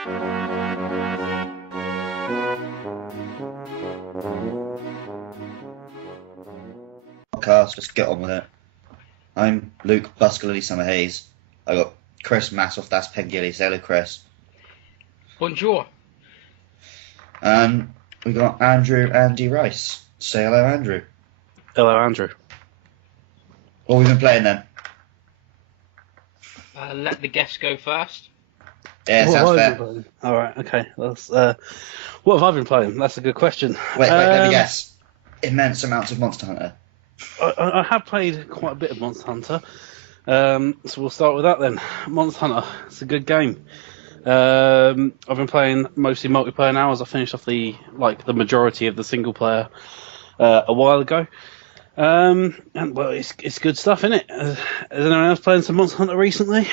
Podcast, let's get on with it. I'm Luke Buscally Summer Hayes. I got Chris Masofdas Pengili, say hello Chris. Bonjour. And we got Andrew Andy Rice. Say hello Andrew. Hello Andrew. What have we been playing then? Let the guests go first. Yeah, sounds fair. Alright, okay. What have I been playing? That's a good question. Wait, let me guess. Immense amounts of Monster Hunter. I have played quite a bit of Monster Hunter. So we'll start with that then. Monster Hunter, it's a good game. I've been playing mostly multiplayer now, as I finished off the majority of the single player a while ago. And well, it's good stuff, isn't it? Has anyone else playing some Monster Hunter recently?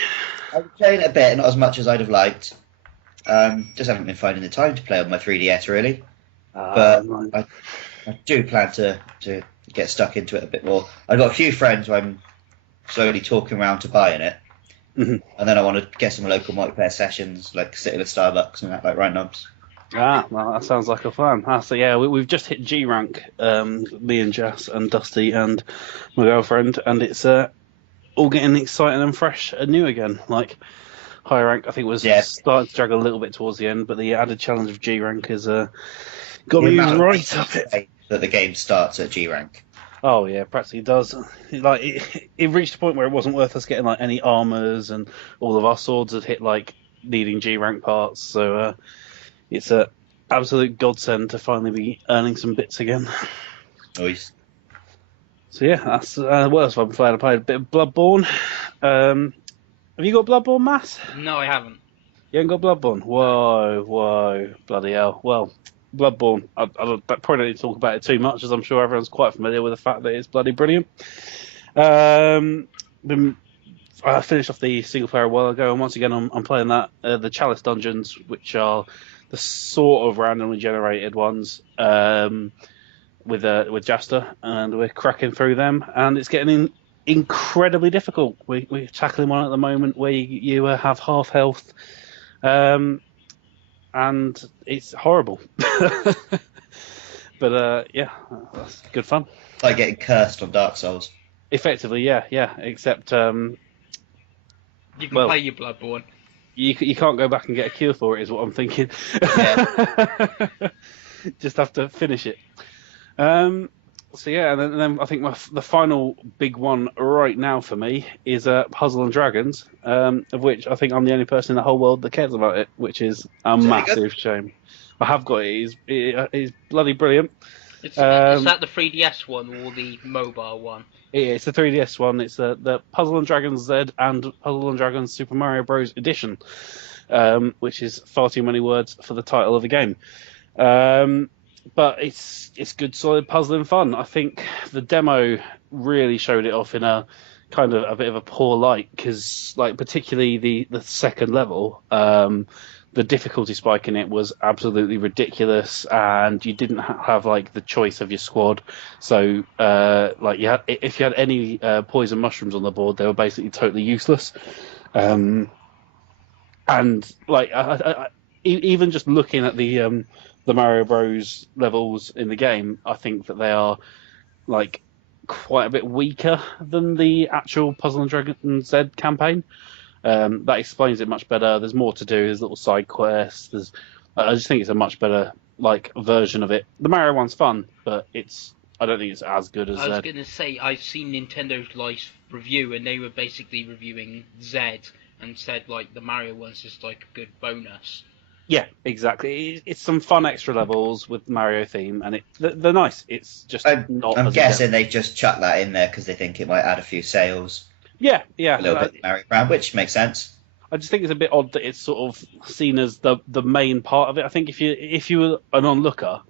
I've been playing it a bit, not as much as I'd have liked. Just haven't been finding the time to play on my 3DS really. But I do plan to get stuck into it a bit more. I've got a few friends who I'm slowly talking around to buying it. Mm-hmm. And then I want to get some local multiplayer sessions, like sitting at Starbucks and that, like right knobs. Well, that sounds like a plan. So yeah, we've just hit G rank, me and Jess and Dusty and my girlfriend, and it's all getting exciting and fresh and new again. Like high rank, I think was starting to drag a little bit towards the end, but the added challenge of G rank has got me right up it. That the game starts at G rank. Oh yeah, practically does. Like it reached a point where it wasn't worth us getting like any armors, and all of our swords had hit like needing G rank parts. So it's a absolute godsend to finally be earning some bits again. Nice. So yeah, that's what else have I been playing? I played a bit of Bloodborne. Have you got Bloodborne, Mass? No, I haven't. You haven't got Bloodborne? Whoa, bloody hell. Well, Bloodborne, I probably don't need to talk about it too much, as I'm sure everyone's quite familiar with the fact that it's bloody brilliant. I finished off the single player a while ago, and once again I'm playing that the Chalice dungeons, which are the sort of randomly generated ones with Jasta, and we're cracking through them, and it's getting incredibly difficult. We're tackling one at the moment where you have half health. And it's horrible. But yeah, that's good fun. It's like getting cursed on Dark Souls. Effectively, yeah. Except you can play your Bloodborne. You can't go back and get a cure for it, is what I'm thinking. Yeah. Just have to finish it. So yeah, and then I think the final big one right now for me is Puzzle and Dragons, of which I think I'm the only person in the whole world that cares about it, which is a massive shame. I have got it. It's bloody brilliant. Is that the 3DS one or the mobile one? It's the 3DS one. It's the Puzzle and Dragons Z and Puzzle and Dragons Super Mario Bros. Edition, which is far too many words for the title of a game. But it's good, solid puzzling fun. I think the demo really showed it off in a kind of a bit of a poor light, because like particularly the second level, the difficulty spike in it was absolutely ridiculous, and you didn't have like the choice of your squad. So like if you had any poison mushrooms on the board, they were basically totally useless. And like even just looking at the Mario Bros levels in the game, I think that they are like quite a bit weaker than the actual Puzzle and Dragons Z campaign. That explains it much better. There's more to do. There's little side quests. I just think it's a much better like version of it. The Mario one's fun, but I don't think it's as good as Z. I was going to say, I've seen Nintendo's live review, and they were basically reviewing Z and said like the Mario one's just like a good bonus. Yeah, exactly. It's some fun extra levels with Mario theme, and they're nice. It's just not. I'm guessing they just chuck that in there because they think it might add a few sales. Yeah. A little bit of Mario brand, which makes sense. I just think it's a bit odd that it's sort of seen as the main part of it. I think if you were an onlooker,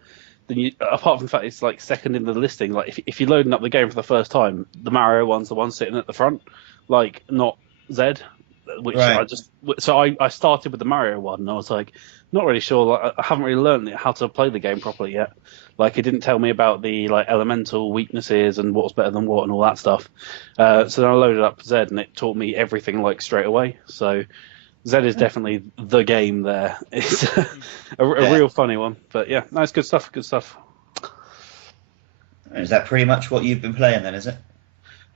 then you, apart from the fact it's like second in the listing, like if you're loading up the game for the first time, the Mario one's the one sitting at the front, like not Z. Which right. I started with the Mario one, and I was like, not really sure. Like, I haven't really learned how to play the game properly yet. Like, it didn't tell me about the like elemental weaknesses and what's better than what and all that stuff. So then I loaded up Z, and it taught me everything like straight away. So Zed is definitely the game there. It's a real funny one. But yeah, no, it's good stuff. Good stuff. Is that pretty much what you've been playing then, is it?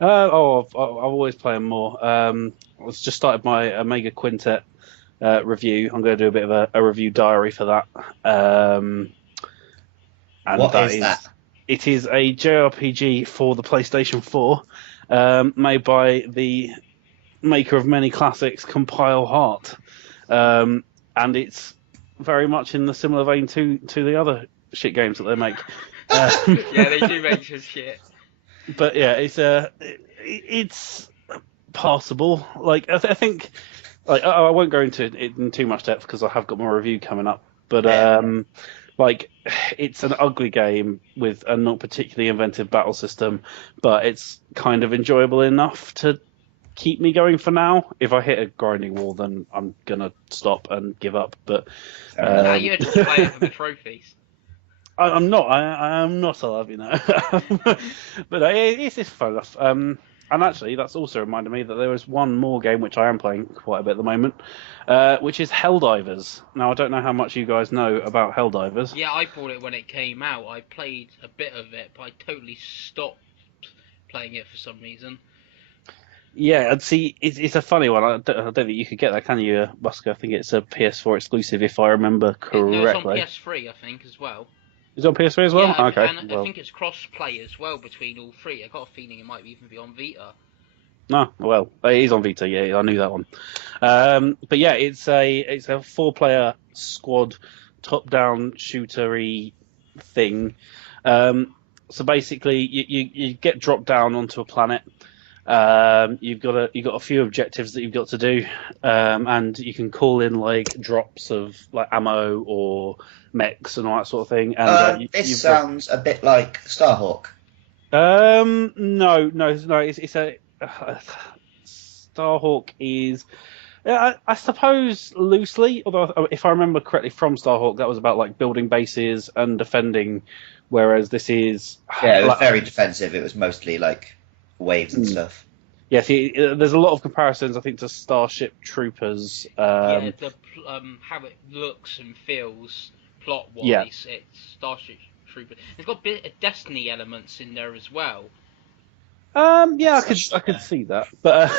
I've always playing more. I've just started my Omega Quintet review. I'm going to do a bit of a review diary for that. And what is that? It is a JRPG for the PlayStation 4, made by the maker of many classics, Compile Heart. And it's very much in the similar vein to the other shit games that they make. Yeah, they do make good shit. But yeah, it's passable. Like I think, like I won't go into it in too much depth because I have got my review coming up. But like it's an ugly game with a not particularly inventive battle system, but it's kind of enjoyable enough to keep me going for now. If I hit a grinding wall, then I'm gonna stop and give up. But you're just playing for the trophies. I'm not. I am not alive, you know. But it's fun enough. And actually, that's also reminded me that there is one more game which I am playing quite a bit at the moment, which is Helldivers. Now, I don't know how much you guys know about Helldivers. Yeah, I bought it when it came out. I played a bit of it, but I totally stopped playing it for some reason. Yeah, and see, it's a funny one. I don't think you could get that, can you, Busker? I think it's a PS4 exclusive, if I remember correctly. No, it's on PS3, I think, as well. Is it on PS3 as well? Yeah, okay. And I think it's cross-play as well between all three. I got a feeling it might even be on Vita. No, well, it is on Vita. Yeah, I knew that one. But yeah, it's a 4-player squad top-down shootery thing. So basically, you get dropped down onto a planet. You've got a few objectives that you've got to do, and you can call in like drops of like ammo or mechs and all that sort of thing. And this sounds a bit like Starhawk. No, it's a Starhawk is. I suppose loosely, although if I remember correctly from Starhawk, that was about like building bases and defending, whereas this is it was very defensive. It was mostly like waves and stuff. Yeah, see, there's a lot of comparisons, I think, to Starship Troopers. How it looks and feels plot-wise, it's Starship Troopers. It's got a bit of Destiny elements in there as well. I could see that, but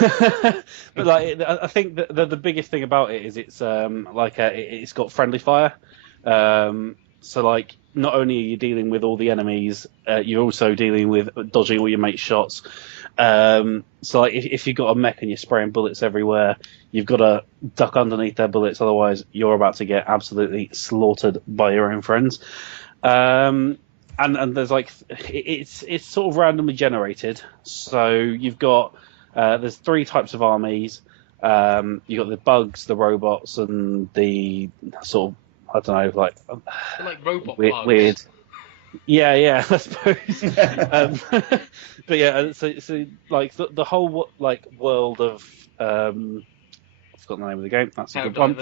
but like I think the biggest thing about it is it's it's got friendly fire. So like not only are you dealing with all the enemies, you're also dealing with dodging all your mate's shots. So like if you've got a mech and you're spraying bullets everywhere, you've got to duck underneath their bullets, otherwise you're about to get absolutely slaughtered by your own friends. And there's like it's sort of randomly generated. So you've got there's 3 types of armies. You've got the bugs, the robots, and the sort of I don't know like robot weird. Yeah, I suppose. But yeah, so like the whole like world of I forgot the name of the game. That's a good one.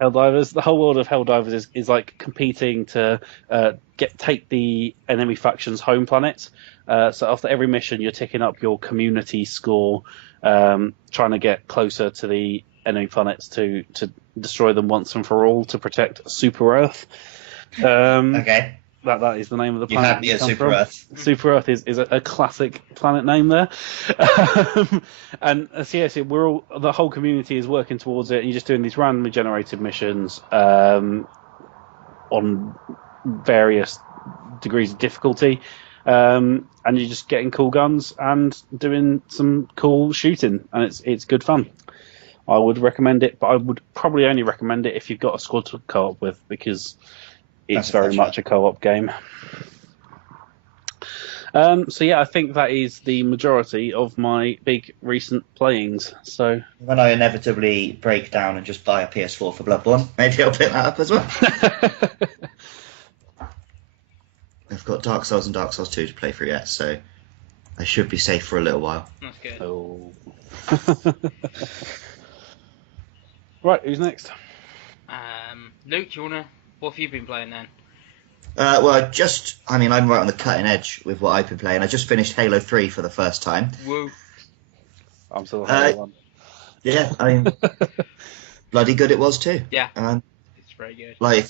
Helldivers. The whole world of Helldivers is like competing to take the enemy faction's home planet. So after every mission, you're ticking up your community score, trying to get closer to the enemy planets to destroy them once and for all to protect Super Earth. Okay. That is the name of the planet. You have Super Earth. Super Earth is a classic planet name there. And so we're all, the whole community is working towards it, and you're just doing these randomly generated missions on various degrees of difficulty. And you're just getting cool guns and doing some cool shooting, and it's good fun. I would recommend it, but I would probably only recommend it if you've got a squad to co-op with, because it's very much a co-op game. So yeah, I think that is the majority of my big recent playings. So when I inevitably break down and just buy a PS4 for Bloodborne, maybe I'll pick that up as well. I've got Dark Souls and Dark Souls 2 to play through yet, so I should be safe for a little while. That's good. Oh. Right, who's next? Luke, what have you been playing then? I'm right on the cutting edge with what I've been playing. I just finished Halo 3 for the first time. Woo. I'm still Halo 1. Yeah, I mean, bloody good it was too. Yeah, it's very good. Like,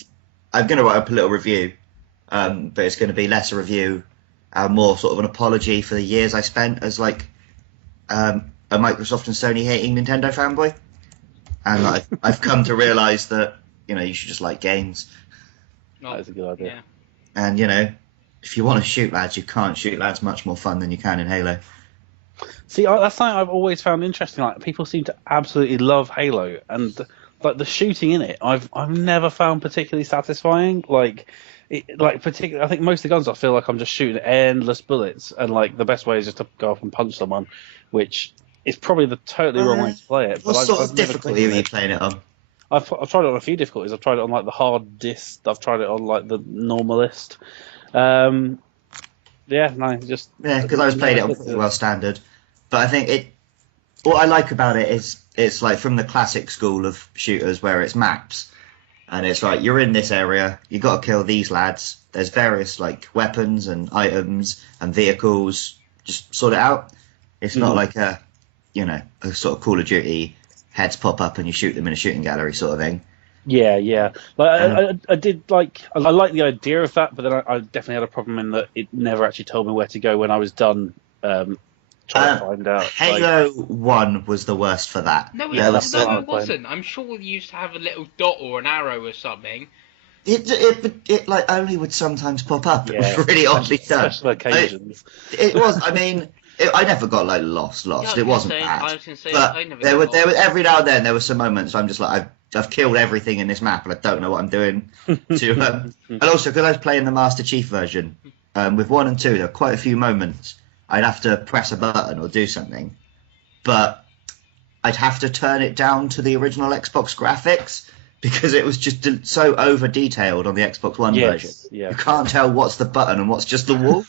I'm going to write up a little review, but it's going to be less a review and more sort of an apology for the years I spent as like a Microsoft and Sony hating Nintendo fanboy. And I've come to realise that, you should just like games. That is a good idea. Yeah. And, if you want to shoot lads, you can't shoot lads much more fun than you can in Halo. See, that's something I've always found interesting. Like, people seem to absolutely love Halo, and like the shooting in it, I've never found particularly satisfying. Particularly, I think most of the guns, I feel like I'm just shooting endless bullets, and like the best way is just to go up and punch someone, which is probably the totally wrong way to play it. What sort of difficulty are you playing it on? I've tried it on a few difficulties. I've tried it on like the hardest. I've tried it on like the normalist. Because I was playing it on pretty well standard, but I think what I like about it is it's like from the classic school of shooters where it's maps, and it's like you're in this area, you got to kill these lads. There's various like weapons and items and vehicles. Just sort it out. It's not like a sort of Call of Duty heads pop up and you shoot them in a shooting gallery sort of thing. Yeah. Like, I did like the idea of that, but then I definitely had a problem in that it never actually told me where to go when I was done trying to find out. Halo 1 was the worst for that. No, it wasn't. I'm sure you used to have a little dot or an arrow or something. It like only would sometimes pop up. It was really oddly done. Special occasions. It was. I mean, I never got like lost. Yeah, it wasn't bad. I was going to say, but I never there got were every now and then there were some moments I'm just like I've killed everything in this map and I don't know what I'm doing. And also because I was playing the Master Chief version with 1 and 2, there were quite a few moments I'd have to press a button or do something, but I'd have to turn it down to the original Xbox graphics because it was just so over detailed on the Xbox One version. Yeah. You can't tell what's the button and what's just the wall.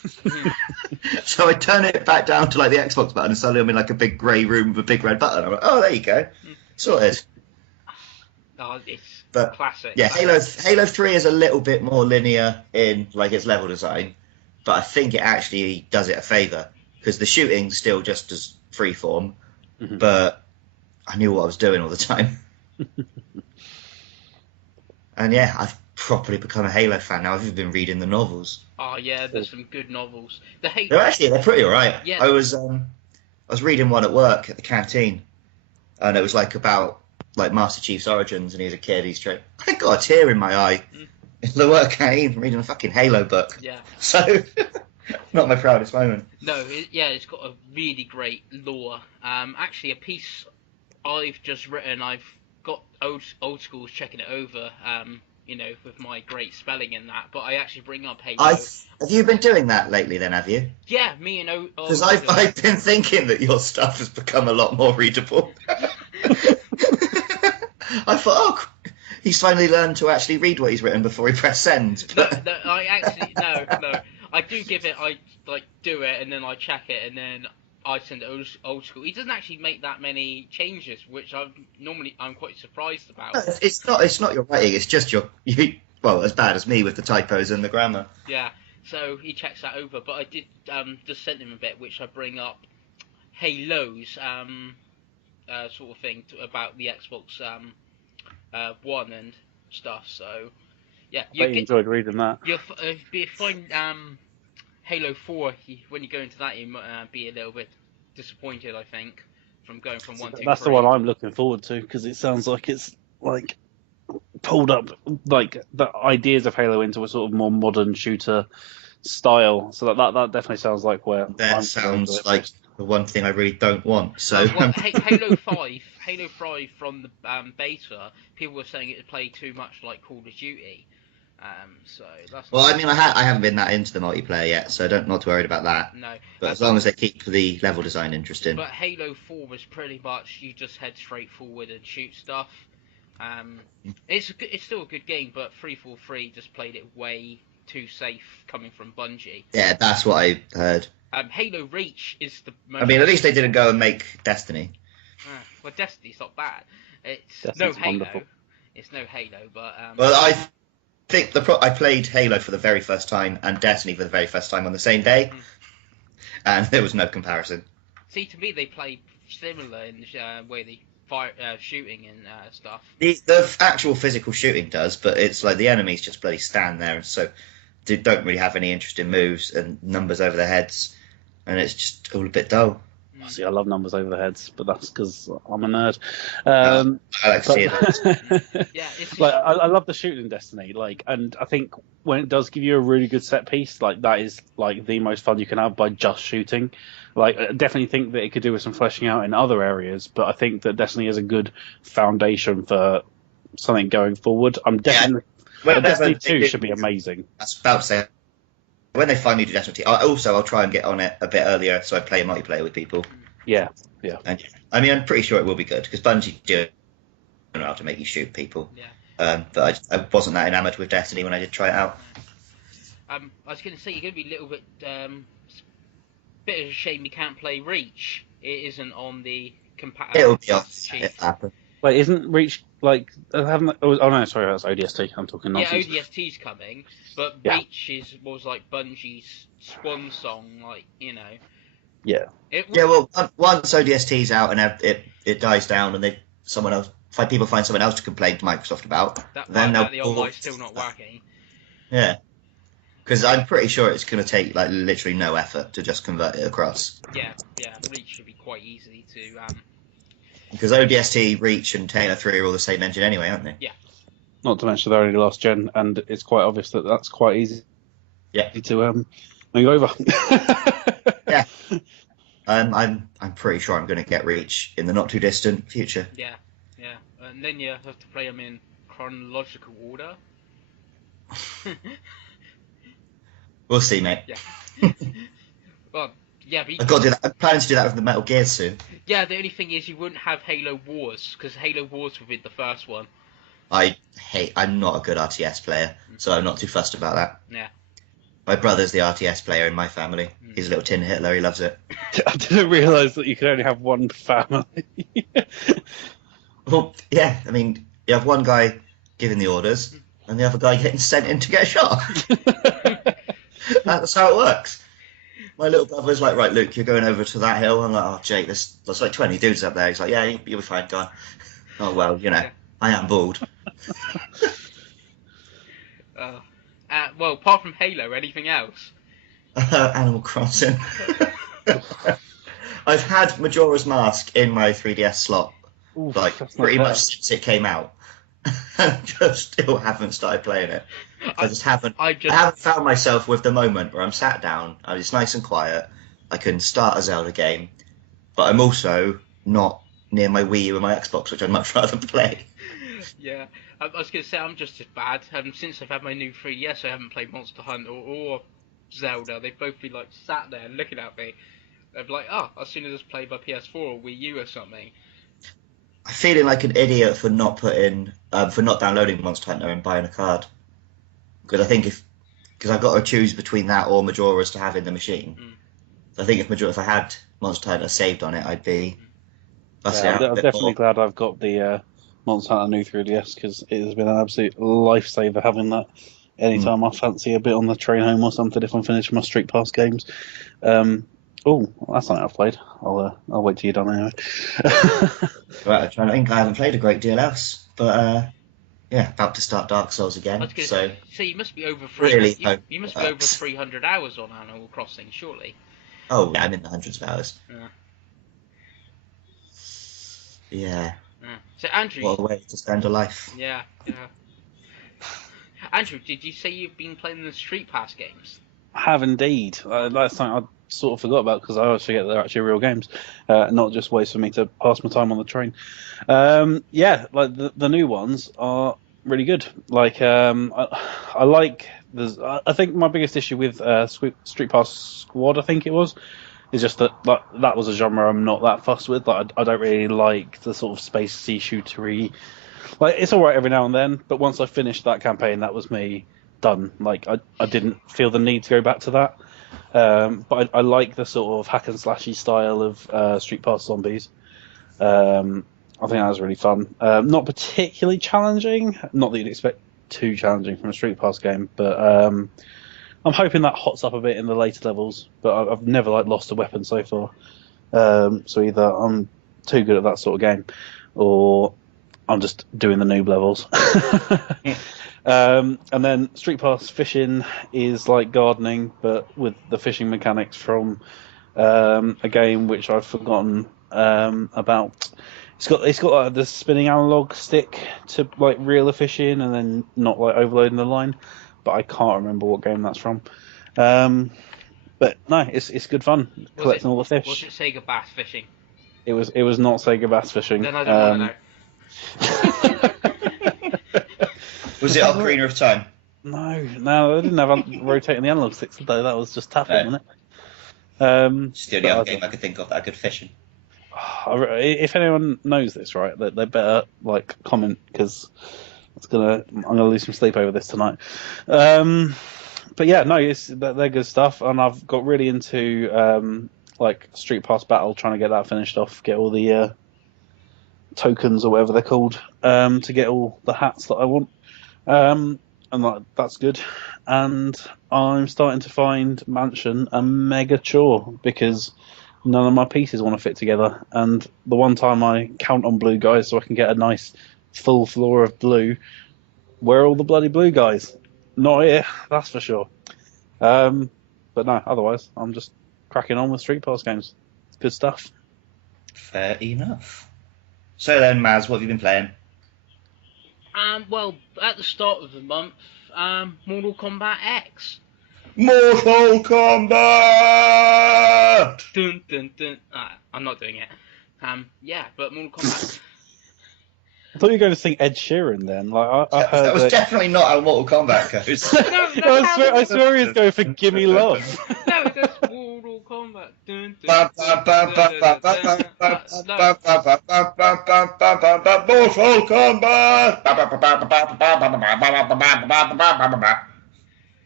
So I turn it back down to like the Xbox button and suddenly I'm in like a big grey room with a big red button. I'm like, oh, there you go. Sorted. Oh, it's but, classic. Yeah, Halo 3 is a little bit more linear in like its level design, but I think it actually does it a favour because the shooting's still just as freeform, but I knew what I was doing all the time. And yeah, I've properly become a Halo fan now. I've even been reading the novels. Oh yeah, there's some good novels. They're pretty alright. Yeah. I was reading one at work at the canteen, and it was like about like Master Chief's origins, and he's a kid. I got a tear in my eye in the work canteen reading a fucking Halo book. Yeah. So, not my proudest moment. No, it's got a really great lore. Actually, a piece I've just written, I've got old schools checking it over, with my great spelling and that, but I actually bring up Halo. Have you been doing that lately then, have you? Yeah, me and because I've been thinking that your stuff has become a lot more readable. I thought, he's finally learned to actually read what he's written before he press send. But... No, I do give it, I do it and then I check it and then I send it old school. He doesn't actually make that many changes, which I'm quite surprised about. No, it's not your writing. It's just as bad as me with the typos and the grammar. Yeah, so he checks that over. But I did just send him a bit, which I bring up Halos sort of thing about the Xbox One and stuff. So yeah, you enjoyed reading that. You'll find Halo 4, when you go into that, you might be a little bit disappointed, I think, from going from 1 to 3. That's the one I'm looking forward to, because it sounds like it's, like, pulled up, like, the ideas of Halo into a sort of more modern shooter style. So that definitely sounds like where... That sounds like the one thing I really don't want, so... Well, Halo 5 from the beta, people were saying it would play too much like Call of Duty. So that's I haven't been that into the multiplayer yet, so not too worried about that. No, but as long as they keep the level design interesting. But Halo 4 was pretty much you just head straight forward and shoot stuff. It's still a good game, but 343 just played it way too safe coming from Bungie. Yeah, that's what I heard. Halo Reach is the most... I mean, at least they didn't go and make Destiny. Well, Destiny's not bad. It's Destiny's no Halo. wonderful. It's no Halo, but... Well, I think I played Halo for the very first time and Destiny for the very first time on the same day, and there was no comparison. See, to me, they play similar in the way they shooting and stuff. The actual physical shooting does, but it's like the enemies just bloody stand there, and so they don't really have any interesting moves and numbers over their heads, and it's just all a bit dull. See, I love numbers over the heads, but that's because I'm a nerd. I like to see it. Yeah, it's like I love the shooting in Destiny, and I think when it does give you a really good set piece, like that is like the most fun you can have by just shooting. Like, I definitely think that it could do with some fleshing out in other areas, but I think that Destiny is a good foundation for something going forward. I'm definitely Destiny 2 should be amazing. I was about to say, when they finally do Destiny 2, I'll try and get on it a bit earlier so I play multiplayer with people. Yeah. And, I mean, I'm pretty sure it will be good because Bungie do know how to make you shoot people. Yeah. But I wasn't that enamoured with Destiny when I did try it out. I was going to say, you're going to be a little bit of a shame you can't play Reach. It isn't on the compatible. It'll be off if it happens. Wait, isn't Reach like haven't? Oh no, sorry, that's ODST. I'm talking nonsense. Yeah, ODST's coming, but Yeah. Reach was like Bungie's swan song, like, you know. Yeah. Yeah, well, once ODST's out and it dies down, and people find someone else to complain to Microsoft about, then the online's still not working. Yeah, because I'm pretty sure it's going to take like literally no effort to just convert it across. Yeah, Reach should be quite easy to. Because ODST, Reach, and Taylor 3 are all the same engine anyway, aren't they? Yeah. Not to mention they're only last gen, and it's quite obvious that that's quite easy. Yeah. To move over. Yeah. I'm pretty sure I'm going to get Reach in the not too distant future. Yeah, and then you have to play them in chronological order. We'll see, mate. Yeah. Well, yeah, but I've got to do that. I'm planning to do that with the Metal Gear soon. Yeah, the only thing is you wouldn't have Halo Wars, because Halo Wars would be the first one. I'm not a good RTS player, so I'm not too fussed about that. Yeah. My brother's the RTS player in my family. He's a little tin Hitler, he loves it. I didn't realise that you could only have one family. Well, yeah, I mean, you have one guy giving the orders, and the other guy getting sent in to get shot. That's how it works. My little brother's like, right, Luke, you're going over to that hill. I'm like, oh, Jake, there's like 20 dudes up there. He's like, yeah, you'll be fine, go on. Oh, well, you know, I am bald. Well, apart from Halo, anything else? Animal Crossing. I've had Majora's Mask in my 3DS slot, Oof, like, pretty much since it came out. I just still haven't started playing it. I haven't found myself with the moment where I'm sat down, and it's nice and quiet. I can start a Zelda game, but I'm also not near my Wii U and my Xbox, which I'd much rather play. Yeah, I was going to say I'm just as bad. Since I've had my new 3DS, I haven't played Monster Hunter or Zelda. They've both been like sat there looking at me. They're like, as soon as it's played by PS4 or Wii U or something. I'm feeling like an idiot for not downloading Monster Hunter and buying a card. Because I think because I've got to choose between that or Majora's to have in the machine. So I think if I had Monster Hunter saved on it, I'd be. I'm definitely glad I've got the Monster Hunter new 3DS, because it has been an absolute lifesaver having that. Anytime I fancy a bit on the train home or something, if I'm finishing my Street Pass games. Oh, that's something I've played. I'll wait till you're done anyway. Right, I think I haven't played a great deal else, but yeah, about to start Dark Souls again. So you must be over you must be over 300 hours on Animal Crossing, surely. Oh, yeah, I'm in the hundreds of hours. Yeah. So Andrew, what a way to spend a life. Yeah. Andrew, did you say you've been playing the Street Pass games? I have indeed. That's something I sort of forgot about, because I always forget they're actually real games, not just ways for me to pass my time on the train. Yeah, like the new ones are really good. Like I like. I think my biggest issue with Street Pass Squad, I think it was, is just that that was a genre I'm not that fussed with. Like I don't really like the sort of spacey shootery. Like it's all right every now and then, but once I finished that campaign, that was me done. Like I didn't feel the need to go back to that. But I like the sort of hack and slashy style of Street Pass Zombies. I think that was really fun. Not particularly challenging. Not that you'd expect too challenging from a Street Pass game, but I'm hoping that hots up a bit in the later levels. But I've never lost a weapon so far. So either I'm too good at that sort of game, or I'm just doing the noob levels. And then Street Pass fishing is like gardening, but with the fishing mechanics from a game which I've forgotten about. It's got the spinning analog stick to like reel the fish in, and then not like overloading the line. But I can't remember what game that's from. But no, it's good fun collecting all the fish. Was it Sega Bass Fishing? It was not Sega Bass Fishing. Then I don't want to know. Was it Ocarina of Time? No, I didn't have rotating the analog sticks today. That was just tapping, wasn't it? It's the only other game I could think of that I could fish in. If anyone knows this, right, they better like comment, because I'm gonna lose some sleep over this tonight. But yeah, no, they're good stuff, and I've got really into like Street Pass Battle, trying to get that finished off, get all the tokens or whatever they're called, to get all the hats that I want. And that's good. And I'm starting to find Mansion a mega chore, because none of my pieces want to fit together. And the one time I count on blue guys so I can get a nice full floor of blue, where are all the bloody blue guys? Not here, that's for sure. But no, otherwise, I'm just cracking on with Street Pass games. It's good stuff. Fair enough. So then, Maz, what have you been playing? Well, at the start of the month, Mortal Kombat X. Mortal Kombat! Dun dun dun. I'm not doing it. Yeah, but Mortal Kombat. I thought you were going to sing Ed Sheeran then. Like I heard that was definitely not how Mortal Kombat goes. I swear he was going for Gimme Love. No, that's Mortal Kombat. Dun, dun, Mortal Kombat!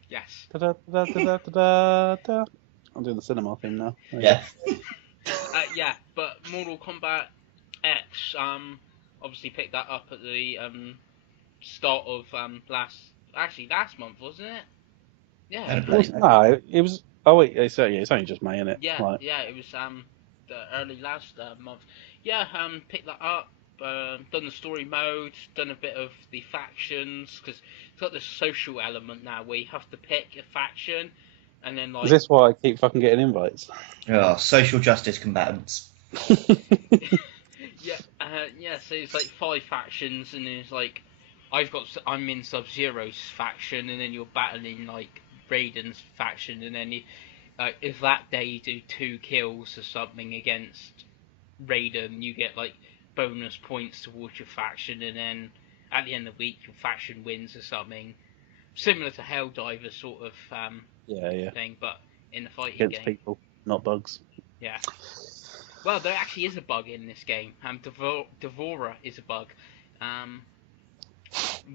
Yes. I'm doing the cinema thing now. Yeah. Yeah, but Mortal Kombat X, obviously picked that up at the start of last month, wasn't it? Yeah. It was. Oh wait, it's only just May, isn't it? Yeah, like, yeah, it was the early last month. Yeah, picked that up. Done the story mode, done a bit of the factions, because it's got this social element now where you have to pick a faction, and then like. Is this why I keep fucking getting invites? Oh, social justice combatants. Yeah. So it's like 5 factions, and it's like I'm in Sub-Zero's faction, and then you're battling like Raiden's faction, and then if that day you do 2 kills or something against Raiden, you get like bonus points towards your faction, and then at the end of the week your faction wins or something, similar to Helldiver sort of thing, but in the fighting against game. people, not bugs. Yeah. Well, there actually is a bug in this game. Devourer is a bug.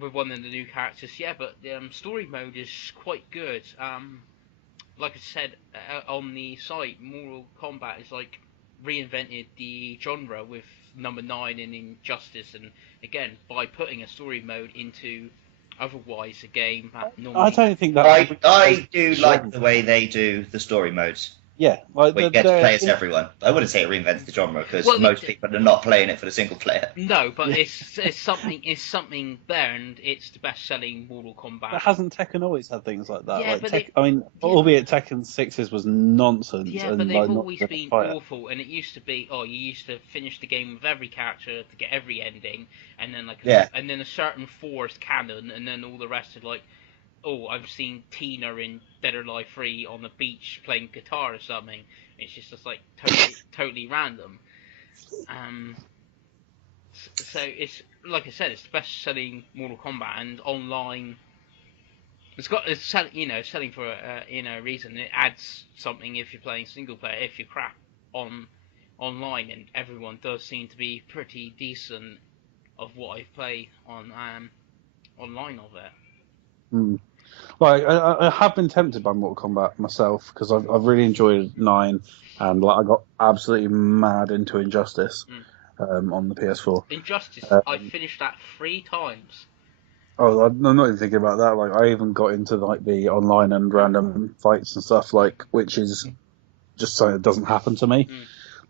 With one of the new characters, yeah, but the story mode is quite good. Like I said on the site, Mortal Kombat is like reinvented the genre with number 9 and Injustice, and again by putting a story mode into otherwise a game that normally. I don't think that. I do like the way they do the story modes. Yeah, like we get to play as everyone. I wouldn't say it reinvents the genre, because most people are not playing it for the single player. No, but it's something there, and it's the best-selling Mortal Kombat. But hasn't Tekken always had things like that? Yeah, like albeit Tekken 6's was nonsense. Yeah, and but they've always not been fighter. awful, and it used to be, you used to finish the game with every character to get every ending, and then and then a certain 4 is canon, and then all the rest are like. Oh, I've seen Tina in Dead or Alive 3 on the beach playing guitar or something. It's just like totally random. So it's like I said, it's the best-selling Mortal Kombat, and online. It's selling for a reason. It adds something if you're playing single player. If you're crap online, and everyone does seem to be pretty decent of what I've played on online of it. Like I have been tempted by Mortal Kombat myself, because I've really enjoyed 9, and like I got absolutely mad into Injustice on the PS4. Injustice, I finished that 3 times. Oh, I'm not even thinking about that. Like I even got into like the online and random fights and stuff, like which is just something that doesn't happen to me.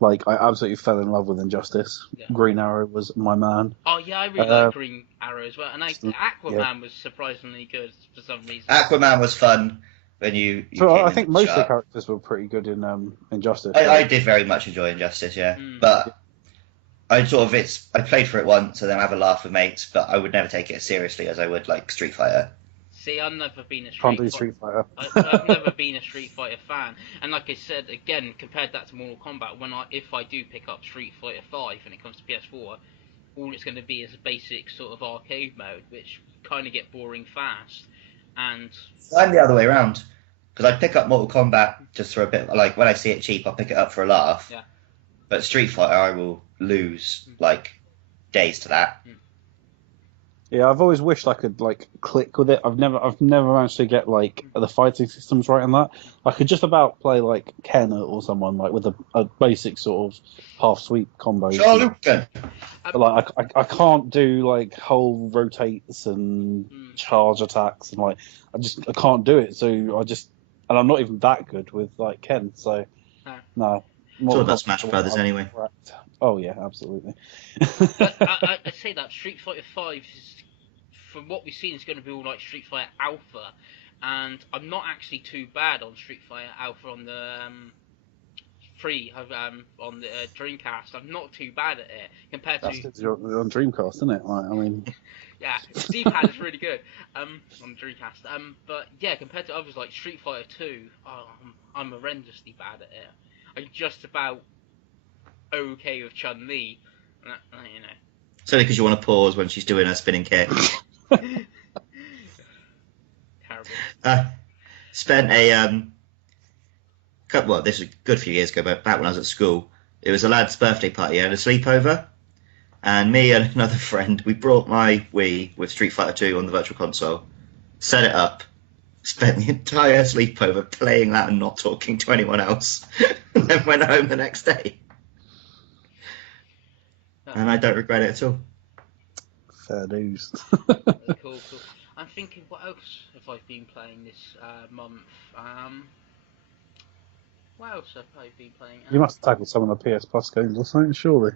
Like, I absolutely fell in love with Injustice. Yeah. Green Arrow was my man. Oh yeah, I really like Green Arrow as well, and Yeah. Aquaman was surprisingly good for some reason. Aquaman was fun when you So came I in think the most of the shop. characters were pretty good in Injustice. I did very much enjoy Injustice, yeah. But I played for it once and then have a laugh with mates, but I would never take it as seriously as I would like Street Fighter. See, I've never been a Can't do Street Fighter. I've never been a Street Fighter fan, and like I said again, compared that to Mortal Kombat, if I do pick up Street Fighter 5 and it comes to PS4, all it's going to be is a basic sort of arcade mode, which kind of get boring fast. And I'm the other way around, because I pick up Mortal Kombat just for a bit. Like when I see it cheap, I'll pick it up for a laugh. Yeah. But Street Fighter, I will lose like days to that. Yeah, I've always wished I could like click with it. I've never managed to get like the fighting systems right in that. I could just about play like Ken or someone like with a basic sort of half sweep combo. But like I can't do like whole rotates and charge attacks and like I can't do it. So and I'm not even that good with like Ken. So no. It's all about Smash Brothers anyway. Oh yeah, absolutely. I'd say that Street Fighter 5 is, from what we've seen, is going to be all like Street Fighter Alpha, and I'm not actually too bad on Street Fighter Alpha on the on the Dreamcast. I'm not too bad at it compared to. That's you're on Dreamcast, isn't it? Like, I mean. Yeah, D-pad is really good on the Dreamcast. But yeah, compared to others like Street Fighter 2, I'm horrendously bad at it. I'm just about okay with Chun-Li, you know. It's only because you want to pause when she's doing her spinning kick. Terrible. Spent this was a good few years ago, but back when I was at school, it was a lad's birthday party. I had a sleepover, and me and another friend, we brought my Wii with Street Fighter 2 on the Virtual Console, set it up, spent the entire sleepover playing that and not talking to anyone else, and then went home the next day. And I don't regret it at all. Fair dues. Cool. I'm thinking, what else have I been playing this month? What else have I been playing? You must have tackled some of the PS Plus games or something, surely.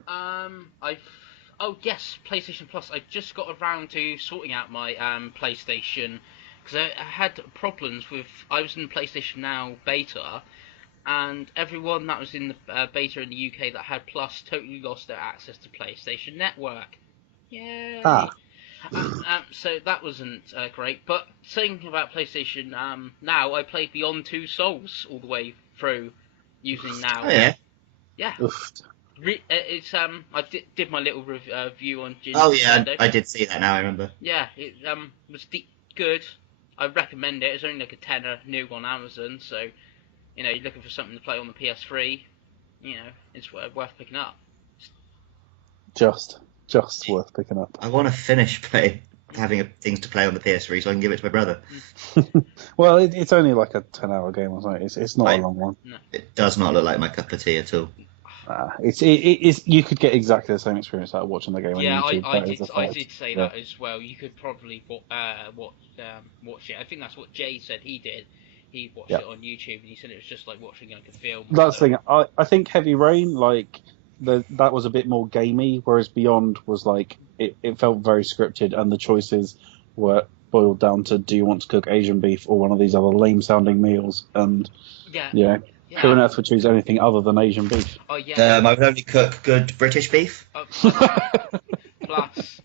Oh yes, PlayStation Plus. I've just got around to sorting out my PlayStation, because I had problems with. I was in the PlayStation Now beta, and everyone that was in the beta in the UK that had Plus totally lost their access to PlayStation Network. Yay! So that wasn't great. But saying about PlayStation Now, I played Beyond Two Souls all the way through using Now. Oh yeah. Yeah. It's I did my little review on. Oh yeah, I did see that now. I remember. Yeah, it was good. I recommend it. It's only like a tenner new on Amazon, so you know, you're looking for something to play on the PS3. You know, it's worth picking up. Just worth picking up. I want to finish having things to play on the PS3 so I can give it to my brother. Well, it's only like a 10-hour game or something. It's not a long one. No. It does not look like my cup of tea at all. It's you could get exactly the same experience out of watching the game on YouTube. I did say that as well. You could probably watch it. I think that's what Jay said he did. He watched it on YouTube and he said it was just like watching like a film. That's the thing. I think Heavy Rain, like that was a bit more gamey, whereas Beyond was like it felt very scripted, and the choices were boiled down to, do you want to cook Asian beef or one of these other lame sounding meals? And who on earth would choose anything other than Asian beef? Oh yeah. I would only cook good British beef. Plus,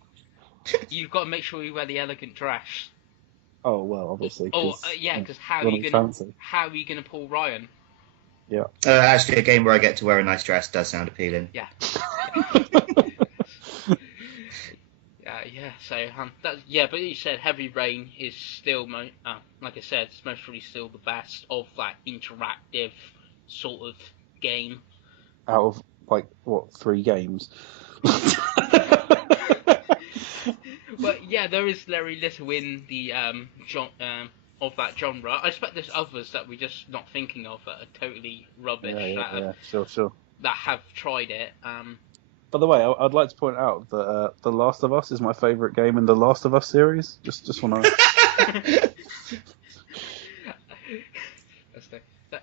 you've got to make sure you wear the elegant dress. Oh well, obviously. Because how are you gonna pull Ryan? Yeah. Actually, a game where I get to wear a nice dress does sound appealing. Yeah. So but you said Heavy Rain is still, like I said, it's mostly still the best of that interactive sort of game. Out of like what 3 games? But yeah, there is very little in the of that genre. I expect there's others that we're just not thinking of that are totally rubbish. Sure. That have tried it. By the way, I'd like to point out that The Last of Us is my favourite game in the Last of Us series. Just want to.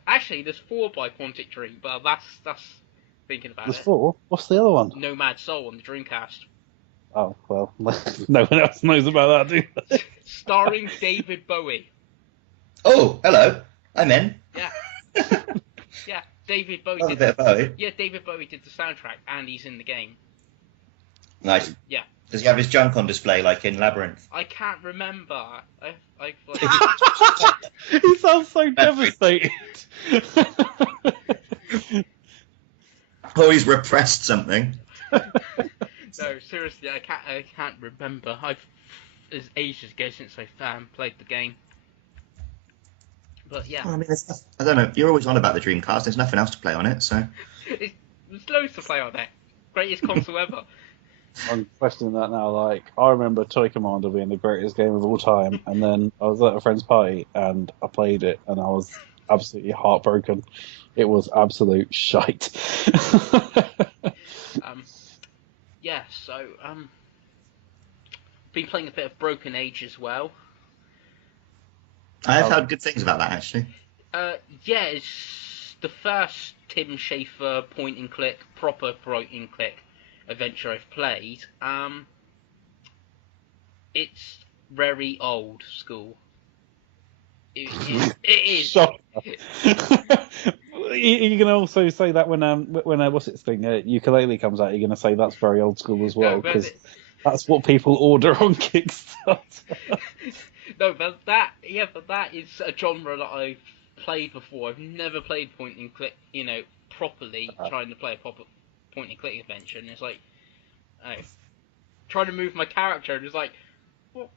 Actually, there's 4 by Quantic Dream, but that's thinking about There's it. 4. What's the other one? Nomad Soul on the Dreamcast. Oh, well, no one else knows about that, do they? Starring David Bowie. Oh, hello. I'm in. Yeah. Yeah, David Bowie Love a bit of Bowie. Yeah, David Bowie did the soundtrack, and he's in the game. Nice. Yeah. Does he have his junk on display like in Labyrinth? I can't remember. He sounds so devastated. Oh, he's repressed something. No, seriously, I can't remember. It's ages ago since I played the game. But yeah. Well, I mean, I don't know. You're always on about the Dreamcast. There's nothing else to play on it, so. There's loads to play on it. Greatest console ever. I'm questioning that now. Like, I remember Toy Commander being the greatest game of all time, and then I was at a friend's party and I played it, and I was absolutely heartbroken. It was absolute shite. Yeah, so been playing a bit of Broken Age as well. I've heard good things about that, actually. Yeah, it's the first Tim Schafer proper point-and-click adventure I've played. It's very old school. It is. You're gonna also say that when what's its thing, Ukulele comes out, you're gonna say that's very old school as well, because that's what people order on Kickstarter. No, but that is a genre that I've played before. I've never played point and click, properly. Trying to play a proper point and click adventure, and it's like, trying to move my character, and it's like,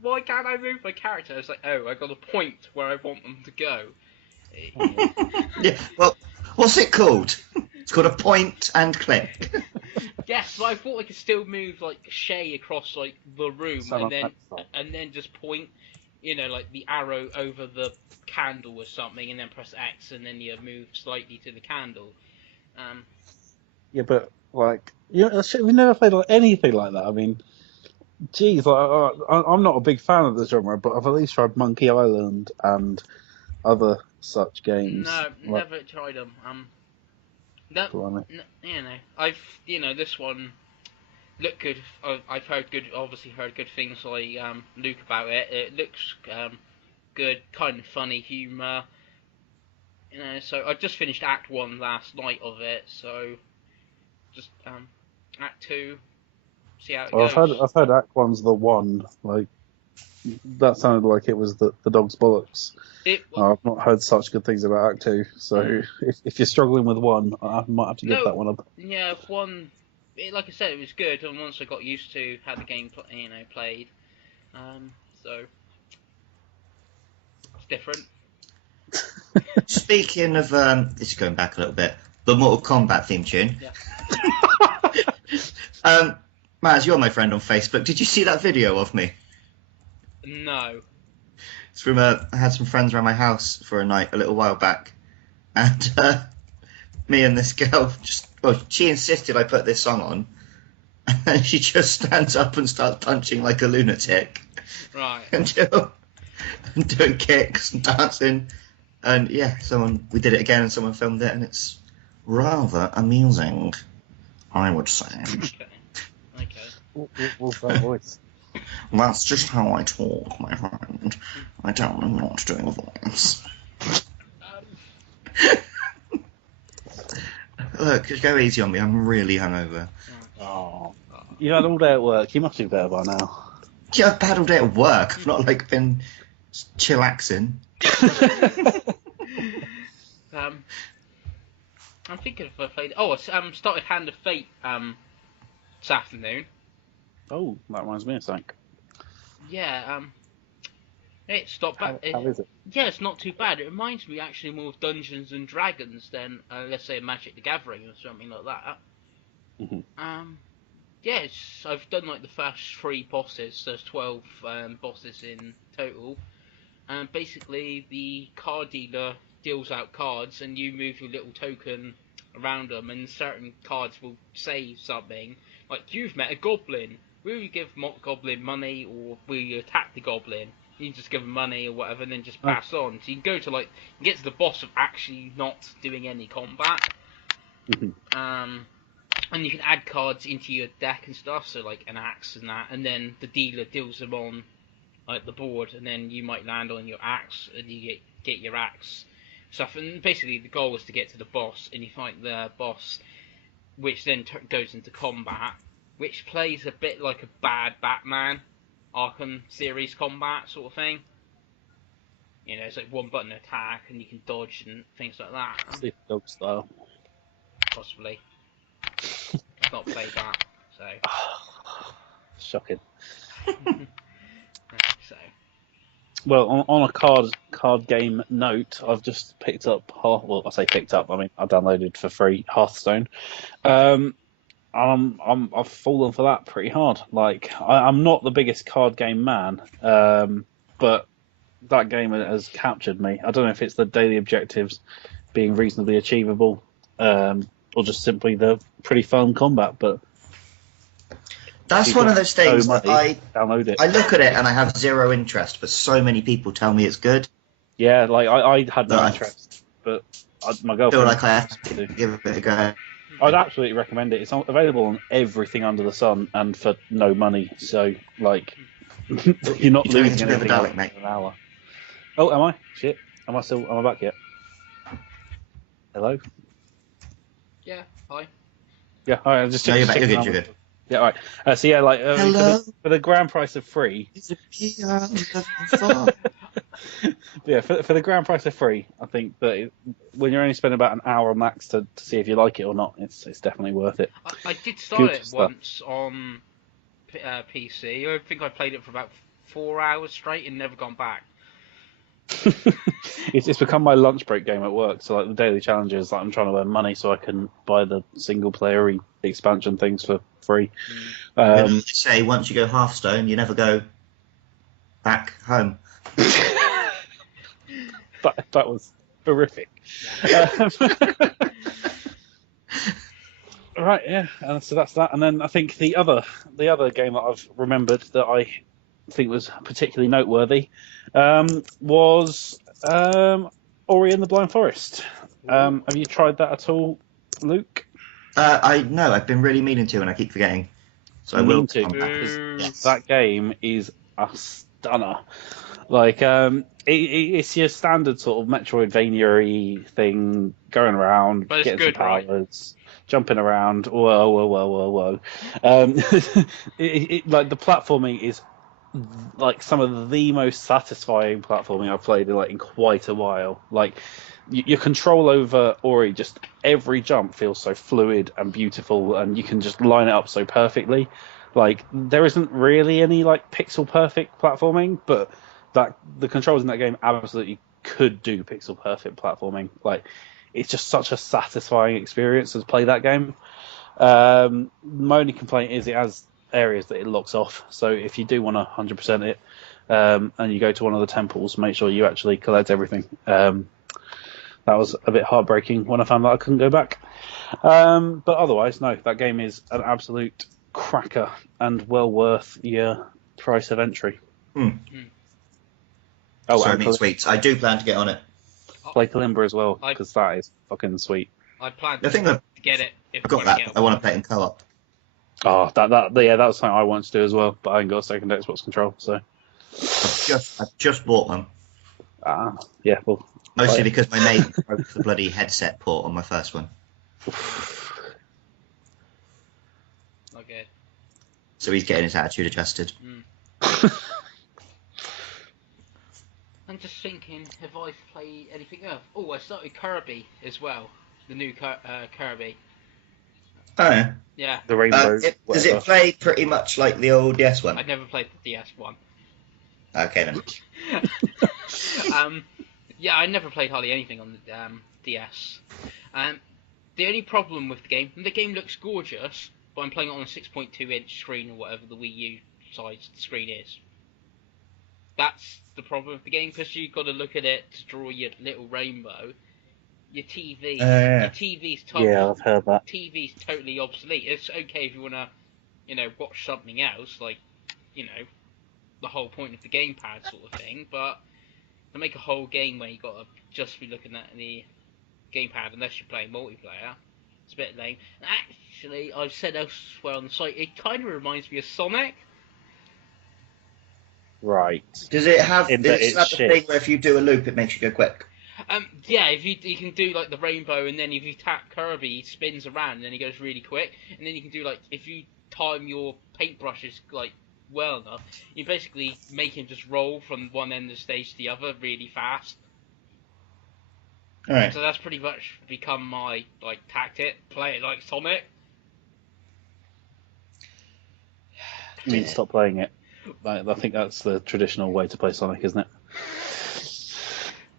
why can't I move my character? It's like, I got a point where I want them to go. Yeah, well, what's it called? It's called a point and click. Yes, but I thought I could still move like Shay across like the room, and then just point, like the arrow over the candle or something, and then press X, and then you move slightly to the candle. Yeah, but like, we never played like anything like that. I mean, geez, like, I'm not a big fan of the genre, but I've at least tried Monkey Island and other such games. No, never tried them. I've this one looked good. I've obviously heard good things like Luke about it. It looks good, kind of funny humour. So I just finished Act 1 last night of it. So just Act 2, see how it goes. I've heard Act 1's the one. Like, that sounded like it was the dog's bollocks. I've not heard such good things about Act 2, so if you're struggling with 1, I might have to give that one up. Yeah, 1, like I said, it was good, and once I got used to how the game played, so it's different. Speaking of, this is going back a little bit, the Mortal Kombat theme tune. Yeah. Maz, you're my friend on Facebook. Did you see that video of me? No. It's from I had some friends around my house for a night a little while back, and me and this girl she insisted I put this song on, and then she just stands up and starts punching like a lunatic, right, and doing kicks and dancing, and yeah, we did it again, and someone filmed it, and it's rather amusing, I would say. Okay. What's that voice? That's just how I talk, my friend. I don't know what doing a voice. Look, just go easy on me. I'm really hungover. Oh, you had all day at work. You must be better by now. Yeah, I've had all day at work. I've not been chillaxing. I'm thinking if I played. I started Hand of Fate this afternoon. Oh, that reminds me of something. Yeah, it's not bad. How is it? Yeah, it's not too bad. It reminds me actually more of Dungeons and Dragons than, let's say, Magic the Gathering or something like that. Mm-hmm. Yeah, I've done like the first 3 bosses. There's 12 bosses in total. And basically, the card dealer deals out cards, and you move your little token around them, and certain cards will say something like, "You've met a goblin. Will you give goblin money, or will you attack the goblin?" You just give them money or whatever, and then just pass on. So you can go to you get to the boss of actually not doing any combat. Mm-hmm. And you can add cards into your deck and stuff, so like an axe and that, and then the dealer deals them on like the board, and then you might land on your axe, and you get your axe stuff. And basically the goal is to get to the boss, and you fight the boss, which then goes into combat, which plays a bit like a bad Batman Arkham series combat sort of thing. You know, it's like one button attack, and you can dodge and things like that. Sleep dog style. Possibly. I've not played that, so. Shocking. So. Well, on a card game note, I've just picked up. Well, I say picked up. I mean, I downloaded for free Hearthstone. I've fallen for that pretty hard. Like, I'm not the biggest card game man, but that game has captured me. I don't know if it's the daily objectives being reasonably achievable, or just simply the pretty fun combat. But that's one of those things that I download it. I look at it and I have zero interest, but so many people tell me it's good. Yeah, like I had no interest, but my girlfriend. Feel like I have to give it a go. I'd absolutely recommend it. It's available on everything under the sun and for no money. So, like, you're not losing anything in an hour. Oh, am I? Shit. Am I back yet? Hello? Yeah, hi. Yeah, all right. Just no, you're back. You're good. Yeah, all right. So, yeah, like, for the grand price of free. Yeah, for the grand price of free, I think that when you're only spending about an hour max to see if you like it or not, it's definitely worth it. I did start it once on PC. I think I played it for about 4 hours straight and never gone back. It's become my lunch break game at work. So like the daily challenges, like I'm trying to earn money so I can buy the single player expansion things for free. Say once you go Hearthstone, you never go back home. That was horrific. Right, yeah, and so that's that. And then I think the other game that I've remembered that I think was particularly noteworthy was Ori and the Blind Forest. Have you tried that at all, Luke? I've been really meaning to, and I keep forgetting. So I will. Yes. That game is a stunner. Like, it's your standard sort of Metroidvania-y thing, going around, getting some powers, right? Jumping around. Whoa. Like the platforming is like some of the most satisfying platforming I've played in quite a while. Like your control over Ori, just every jump feels so fluid and beautiful, and you can just line it up so perfectly. Like there isn't really any pixel perfect platforming, but the controls in that game absolutely could do pixel perfect platforming. Like it's just such a satisfying experience to play that game. My only complaint is it has areas that it locks off. So if you do want to 100% it, and you go to one of the temples, make sure you actually collect everything. That was a bit heartbreaking when I found that I couldn't go back. But otherwise, no, that game is an absolute cracker and well worth your price of entry. Oh, and sweets. I do plan to get on it. Play Kalimba as well, because that is fucking sweet. I plan to get it. If I've got that. I want to play it in co-op. Oh, that was something I wanted to do as well, but I haven't got a second Xbox control, so. I've just bought one. Yeah, well. Mostly because my mate broke the bloody headset port on my first one. Not good. So he's getting his attitude adjusted. I'm just thinking, have I played anything else? Oh, I started Kirby as well. The new Kirby. Oh, yeah. Yeah. The Rainbow. Does it play pretty much like the old DS one? I've never played the DS one. Okay, then. Yeah, I never played hardly anything on the DS. The only problem with the game looks gorgeous, but I'm playing it on a 6.2-inch screen or whatever the Wii U size screen is. That's the problem with the game, because you've got to look at it to draw your little rainbow. Your TV, your TV's totally, I've heard that. TV's totally obsolete. It's okay if you want to, watch something else, like, the whole point of the gamepad sort of thing, but to make a whole game where you got to just be looking at the gamepad unless you're playing multiplayer, It's a bit lame. Actually, I've said elsewhere on the site, it kind of reminds me of Sonic. Right. Does it have? In Is that it it's have the shit. thing where if you do a loop, it makes you go quick? Yeah, if you can do like the rainbow, and then if you tap Kirby, he spins around, and then he goes really quick. And then you can do like if you time your paintbrushes like well enough, you basically make him just roll from one end of the stage to the other really fast. All right. So that's pretty much become my like tactic. Play it like Sonic. I mean, stop playing it. I think that's the traditional way to play Sonic, isn't it?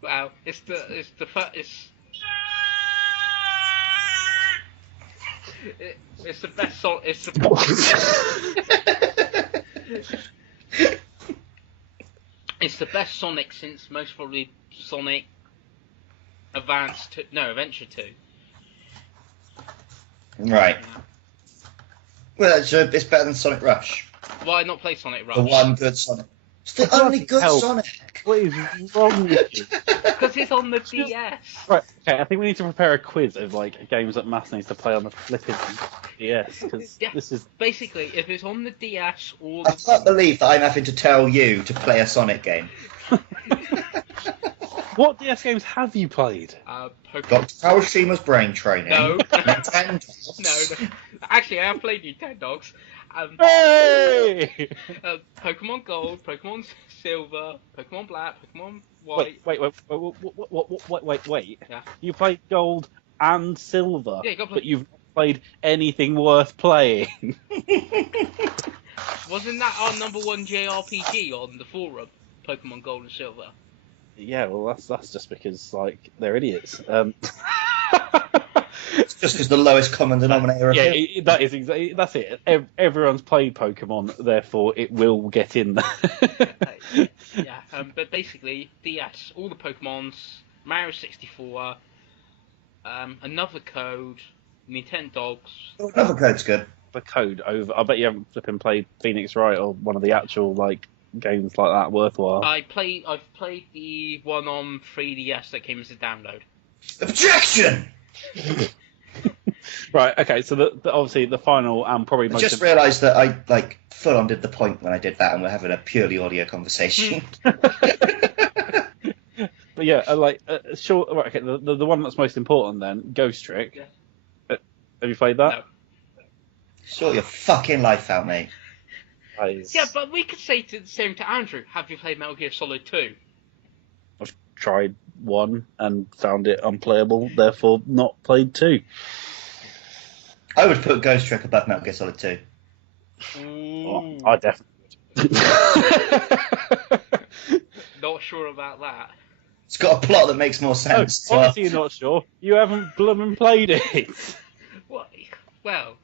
Well, it's the best song. It's the best Sonic since most probably Sonic Adventure 2. Right. Well, so it's better than Sonic Rush. Why not play Sonic Rush? The one good Sonic. It's the only good Sonic. What is wrong with you? Because it's on the DS. Right, okay, I think we need to prepare a quiz of like games that Mass needs to play on the flipping DS, because this is... Basically, if it's on the DS or... I can't believe that I'm having to tell you to play a Sonic game. What DS games have you played? Pokemon. Dr. Kawashima's Brain Training. No. Nintendogs. No. Actually, I have played Nintendogs. Hey! Pokemon Gold, Pokemon Silver, Pokemon Black, Pokemon White. Wait. Yeah. You played Gold and Silver, Yeah, you got but you've not played anything worth playing. Wasn't that our #1 JRPG on the forum? Pokemon Gold and Silver. Yeah, well, that's just because like they're idiots. It's just because the lowest common denominator. Yeah, that's it. Everyone's played Pokemon, therefore it will get in there. Yeah, but basically DS, all the Pokemons, Mario 64, another code, Nintendogs. Oh, another code's good. The code over. I bet you haven't flipping played Phoenix Wright or one of the actual like games like that worthwhile. I've played the one on 3DS that came as a download. Objection! Right, okay, so obviously the final and probably I most... just realised that I full on did the point when I did that, and we're having a purely audio conversation. But yeah, sure. Right, okay, the one that's most important then, Ghost Trick. Yeah. Have you played that? No. Sort your fucking life out, mate. Yeah, but we could say the same to Andrew. Have you played Metal Gear Solid 2? I've tried 1 and found it unplayable, therefore not played 2. I would put Ghost Trick above Metal Gear Solid 2. Oh, I definitely would. Not sure about that. It's got a plot that makes more sense. Oh, obviously you're not sure. You haven't blooming played it. What? Well,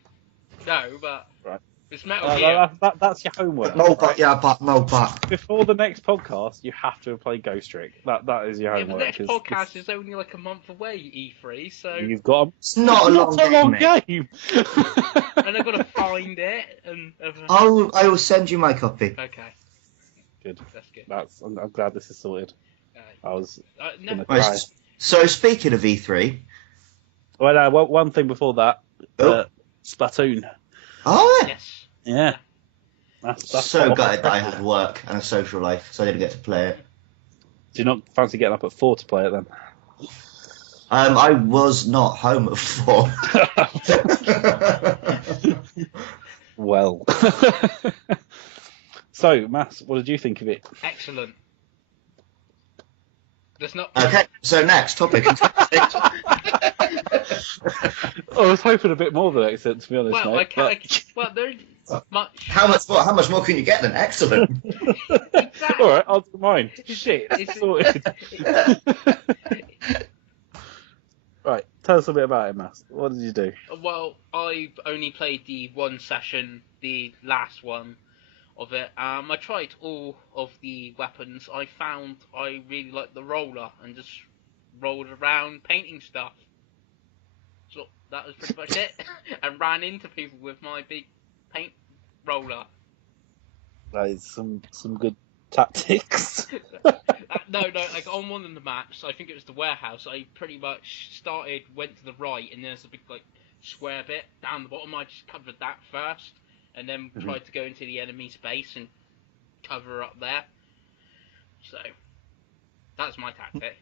no, but right. It's Metal Gear. That's your homework. But before the next podcast, you have to have played Ghost Trick. That is your Yeah, homework. the next podcast is only like a month away, E3, so... You've got It's not a long game. And I've got to find it, and... I will send you my copy. Okay. Good. That's good. I'm glad this is sorted. I was no. gonna cry. So, speaking of E3... Well, one thing before that. Splatoon. Oh, Yes. Yeah. That's so gutted that I had work and a social life, so I didn't get to play it. Do you not fancy getting up at 4 to play it then? I was not home at 4. Well. So, Mass, what did you think of it? Excellent. There's not... Okay, so next topic. I was hoping a bit more than excellent, to be honest. Well, mate, well, there's much... How much more can you get than excellent? Exactly. Alright, I'll do mine. Shit, it's sorted. Right, tell us a bit about it, Mass. What did you do? Well, I've only played the one session, the last one of it. I tried all of the weapons. I found I really liked the roller and just rolled around painting stuff. So that was pretty much it. And ran into people with my big paint roller. That is some good tactics. No, like on one of the maps, I think it was the warehouse, I pretty much went to the right, and there's a big like square bit down the bottom. I just covered that first, and then tried to go into the enemy's base and cover up there. So that's my tactic.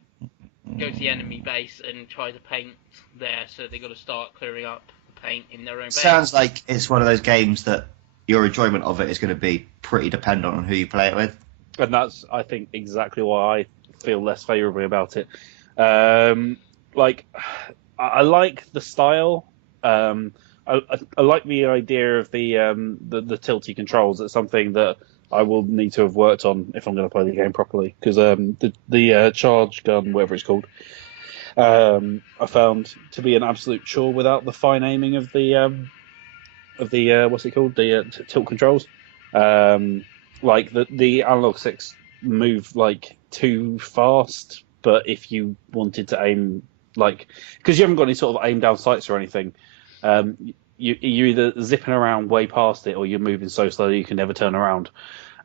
Go to the enemy base and try to paint there, so they got to start clearing up the paint in their own base. Sounds like it's one of those games that your enjoyment of it is going to be pretty dependent on who you play it with. And that's, I think, exactly why I feel less favourably about it. I like the style. I like the idea of the tilty controls. It's something that I will need to have worked on if I'm going to play the game properly. Because the charge gun, whatever it's called, I found to be an absolute chore without the fine aiming of the what's it called, the tilt controls. Like the analog sticks move like too fast, but if you wanted to aim, like, because you haven't got any sort of aim down sights or anything, you're either zipping around way past it or you're moving so slowly you can never turn around.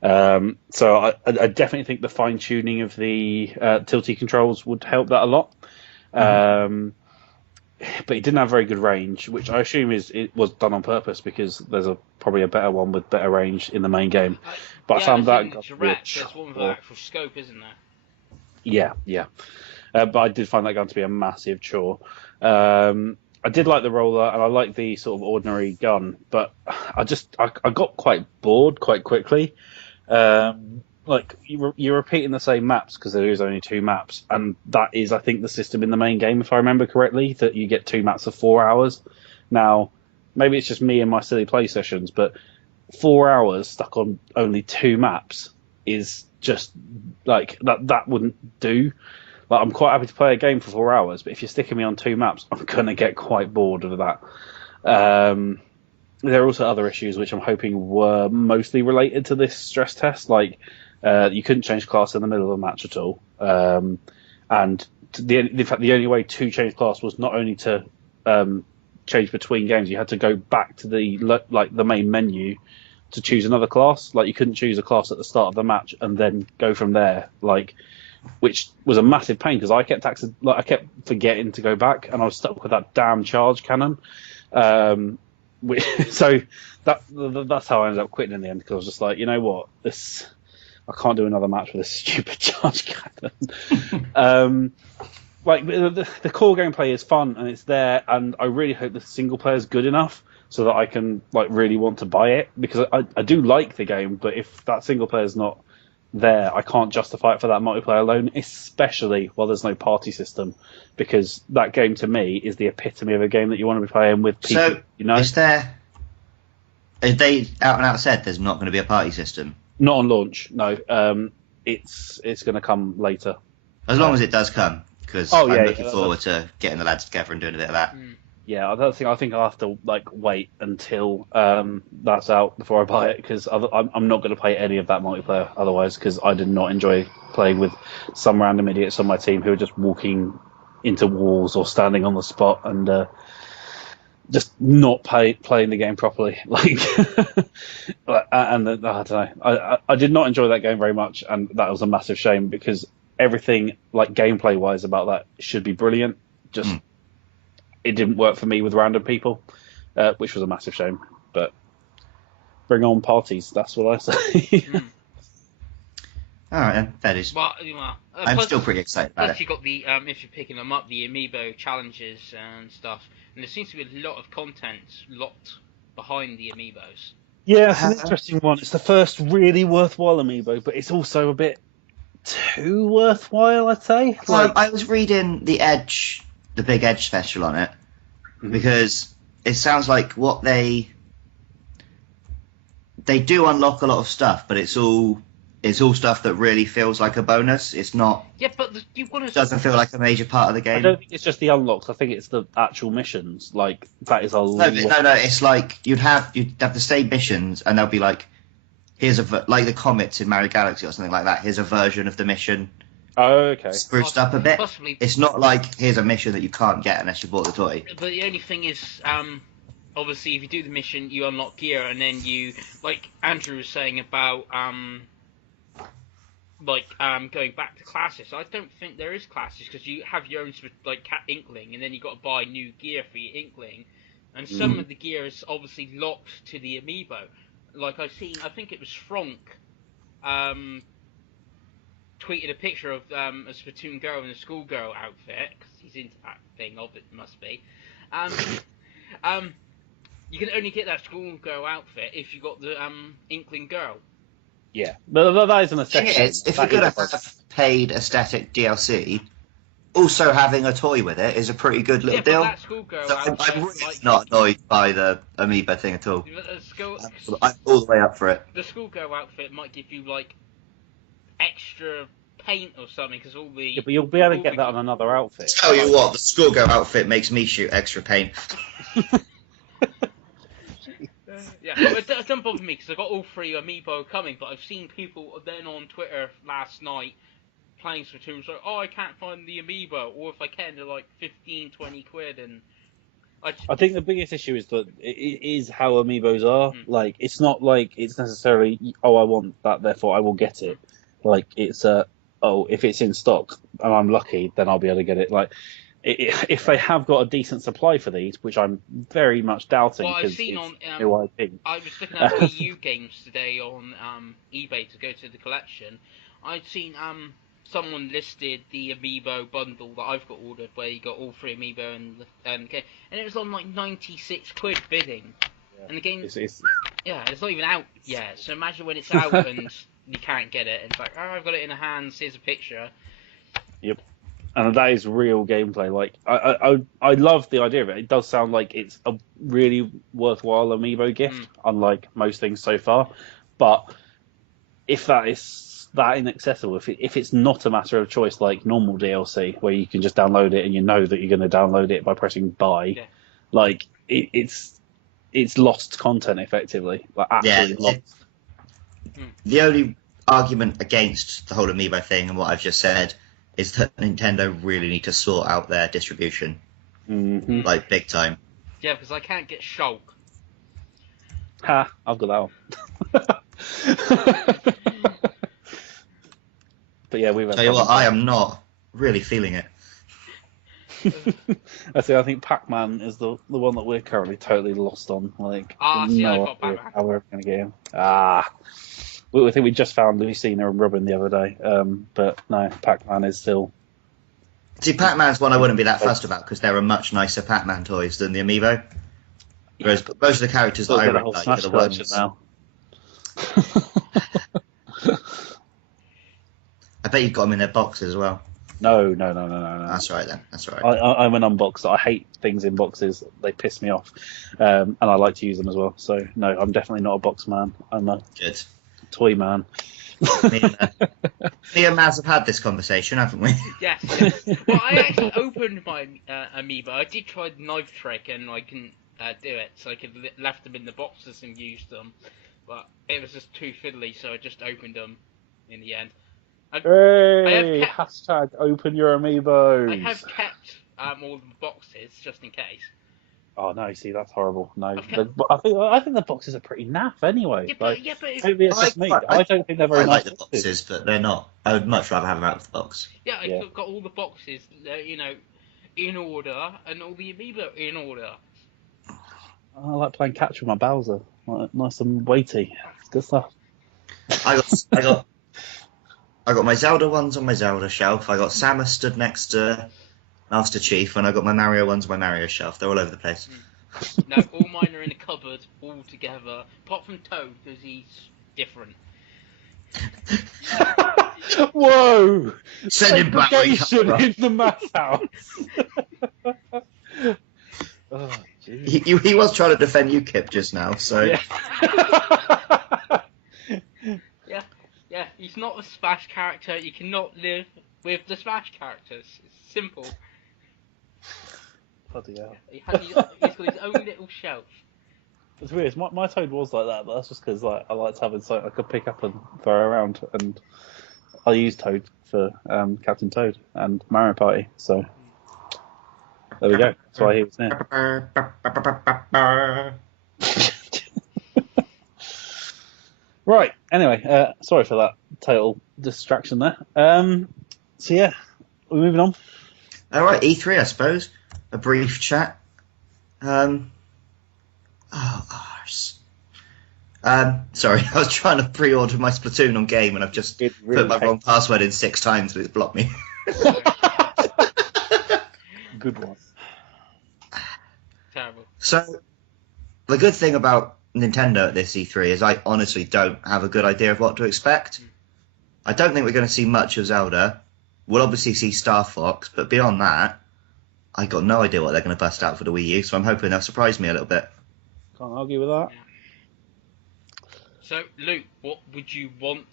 So I definitely think the fine tuning of the tilty controls would help that a lot. But it didn't have very good range, which I assume it was done on purpose because there's probably a better one with better range in the main game. But I found that there's one with an actual scope, isn't there? Yeah. But I did find that gun to be a massive chore. I did like the roller, and I like the sort of ordinary gun, but I got quite bored quite quickly. Like you're repeating the same maps because there is only 2 maps, and that is, I think, the system in the main game, if I remember correctly, that you get 2 maps of 4 hours. Now, maybe it's just me and my silly play sessions, but 4 hours stuck on only 2 maps is just like that wouldn't do. Like, I'm quite happy to play a game for 4 hours, but if you're sticking me on 2 maps, I'm gonna get quite bored of that. There are also other issues which I'm hoping were mostly related to this stress test, like you couldn't change class in the middle of a match at all, and in fact the only way to change class was not only to change between games, you had to go back to the main menu to choose another class. Like, you couldn't choose a class at the start of the match and then go from there, like, which was a massive pain because I kept forgetting to go back, and I was stuck with that damn charge cannon. So that's how I ended up quitting in the end, because I was just like, you know what, I can't do another match with this stupid charge cannon. Like, the core gameplay is fun and it's there, and I really hope the single player is good enough so that I can like really want to buy it, because I do like the game, but if that single player is not there, I can't justify it for that multiplayer alone, especially while there's no party system, because that game to me is the epitome of a game that you want to be playing with people. So, you know, is they out and out said there's not going to be a party system? Not on launch, no. It's going to come later. As long as it does come, because I'm looking forward to getting the lads together and doing a bit of that. Yeah, I think I'll have to wait until that's out before I buy it, because I'm not going to play any of that multiplayer otherwise, because I did not enjoy playing with some random idiots on my team who are just walking into walls or standing on the spot and just not playing the game properly. Like, and I don't know. I did not enjoy that game very much, and that was a massive shame, because everything like gameplay wise about that should be brilliant. Just it didn't work for me with random people, which was a massive shame. But bring on parties, that's what I say. All right, then. That is. I'm still pretty excited about it. Plus, you got the if you're picking them up, the amiibo challenges and stuff, and there seems to be a lot of content locked behind the amiibos. Yeah, it's an interesting one. It's the first really worthwhile amiibo, but it's also a bit too worthwhile, I'd say. I was reading the Big Edge special on it, because it sounds like what they do unlock a lot of stuff, but it's all stuff that really feels like a bonus. It's not. Yeah, but you want to. Doesn't feel like a major part of the game. I don't think it's just the unlocks. I think it's the actual missions. Like, that is a lot. No. It's like you'd have the same missions, and they'll be like, here's like the comets in Mario Galaxy or something like that. Here's a version of the mission. Oh, okay. Spruced up a bit. Possibly. It's not like here's a mission that you can't get unless you bought the toy. But the only thing is, obviously, if you do the mission, you unlock gear, and then you, like Andrew was saying about, going back to classes. I don't think there is classes, because you have your own, like, Cat Inkling, and then you got to buy new gear for your Inkling. and some of the gear is obviously locked to the amiibo. Like I think it was Frank, tweeted a picture of a Splatoon girl in a schoolgirl outfit, because he's into that thing of it, must be. You can only get that schoolgirl outfit if you got the Inkling girl. Yeah, but that is an aesthetic. If you're going to have paid aesthetic DLC, also having a toy with it is a pretty good little deal. That schoolgirl so outfit, I'm really not annoyed by the amiibo thing at all. I'm all the way up for it. The schoolgirl outfit might give you like extra paint or something, because all the... Yeah, but you'll be able to get that on another outfit. Tell you what, the schoolgirl outfit makes me shoot extra paint. Yeah, but it doesn't bother me, because I've got all 3 amiibo coming, but I've seen people then on Twitter last night playing Splatoon, so, I can't find the amiibo, or if I can, they're like 15, 20 quid, and... I think the biggest issue is that it is how amiibos are. Like, it's not like it's necessarily, I want that, therefore I will get it. Like, it's if it's in stock and I'm lucky, then I'll be able to get it. Like, if they have got a decent supply for these, which I'm very much doubting. Well, I've seen on new IP. I was looking at Wii U games today on eBay to go to the collection. I'd seen someone listed the amiibo bundle that I've got ordered, where you got all 3 amiibo and it was on like 96 quid bidding. Yeah. And the game, it's not even out yet. So imagine when it's out and you can't get it. It's like, I've got it in a hand. Here's a picture. Yep. And that is real gameplay. Like, I love the idea of it. It does sound like it's a really worthwhile amiibo gift, unlike most things so far. But if that is that inaccessible, if it's not a matter of choice like normal DLC, where you can just download it and you know that you're going to download it by pressing buy, like it's lost content effectively. Like, absolutely lost. The only argument against the whole amiibo thing and what I've just said is that Nintendo really need to sort out their distribution, like big time. Yeah, because I can't get Shulk. Ha! I've got that one. But yeah, we've. Tell you what, I am not really feeling it. I think Pac-Man is the one that we're currently totally lost on. Like, I got Pac-Man. How we're going to get him? I think we just found Lucina and Robin the other day, but no, Pac-Man is still... See, Pac-Man's one I wouldn't be that fussed about, because there are much nicer Pac-Man toys than the amiibo. Whereas most of the characters that I really like are the ones... Now. I bet you've got them in their boxes as well. No. That's right then. That's right. I'm an unboxer. I hate things in boxes. They piss me off, and I like to use them as well. So no, I'm definitely not a box man. I'm a toy man. Me and Maz have had this conversation, haven't we? Yes. Well, I actually opened my amiibo. I did try the knife trick, and I couldn't do it, so I could left them in the boxes and used them. But it was just too fiddly, so I just opened them in the end. Hey! Hashtag open your amiibos. I have kept all the boxes just in case. Oh no! See, that's horrible. No, I think the boxes are pretty naff anyway. Yeah, but maybe it's just me. I don't think they're very nice. I like the boxes, but they're not. I would much rather have them out of the box. Yeah, I've got all the boxes, in order, and all the amiibo in order. I like playing catch with my Bowser. Nice and weighty. It's good stuff. I got my Zelda ones on my Zelda shelf. I got Samus stood next to Master Chief, and I got my Mario ones on my Mario shelf. They're all over the place. No, all mine are in a cupboard, all together. Apart from Toad, because he's different. Whoa! Send him back. In the math house. Oh, he was trying to defend UKIP just now, so... Yeah. Yeah, he's not a Smash character. You cannot live with the Smash characters. It's simple. Bloody hell. He's got his own little shelf. It's weird. My Toad was like that, but that's just because I liked having something I could pick up and throw around, and I used Toad for Captain Toad and Mario Party, so there we go. That's why he was there. Right, anyway, sorry for that total distraction there. So yeah, we're moving on. Alright, E3 I suppose. A brief chat. Oh, arse. Sorry, I was trying to pre-order my Splatoon on game and I've just put my wrong password in 6 times, but it's blocked me. Good one. Terrible. So, the good thing about Nintendo at this E3 is I honestly don't have a good idea of what to expect. I don't think we're going to see much of Zelda. We'll obviously see Star Fox, but beyond that, I got no idea what they're going to bust out for the Wii U, so I'm hoping they'll surprise me a little bit. Can't argue with that. So, Luke, what would you want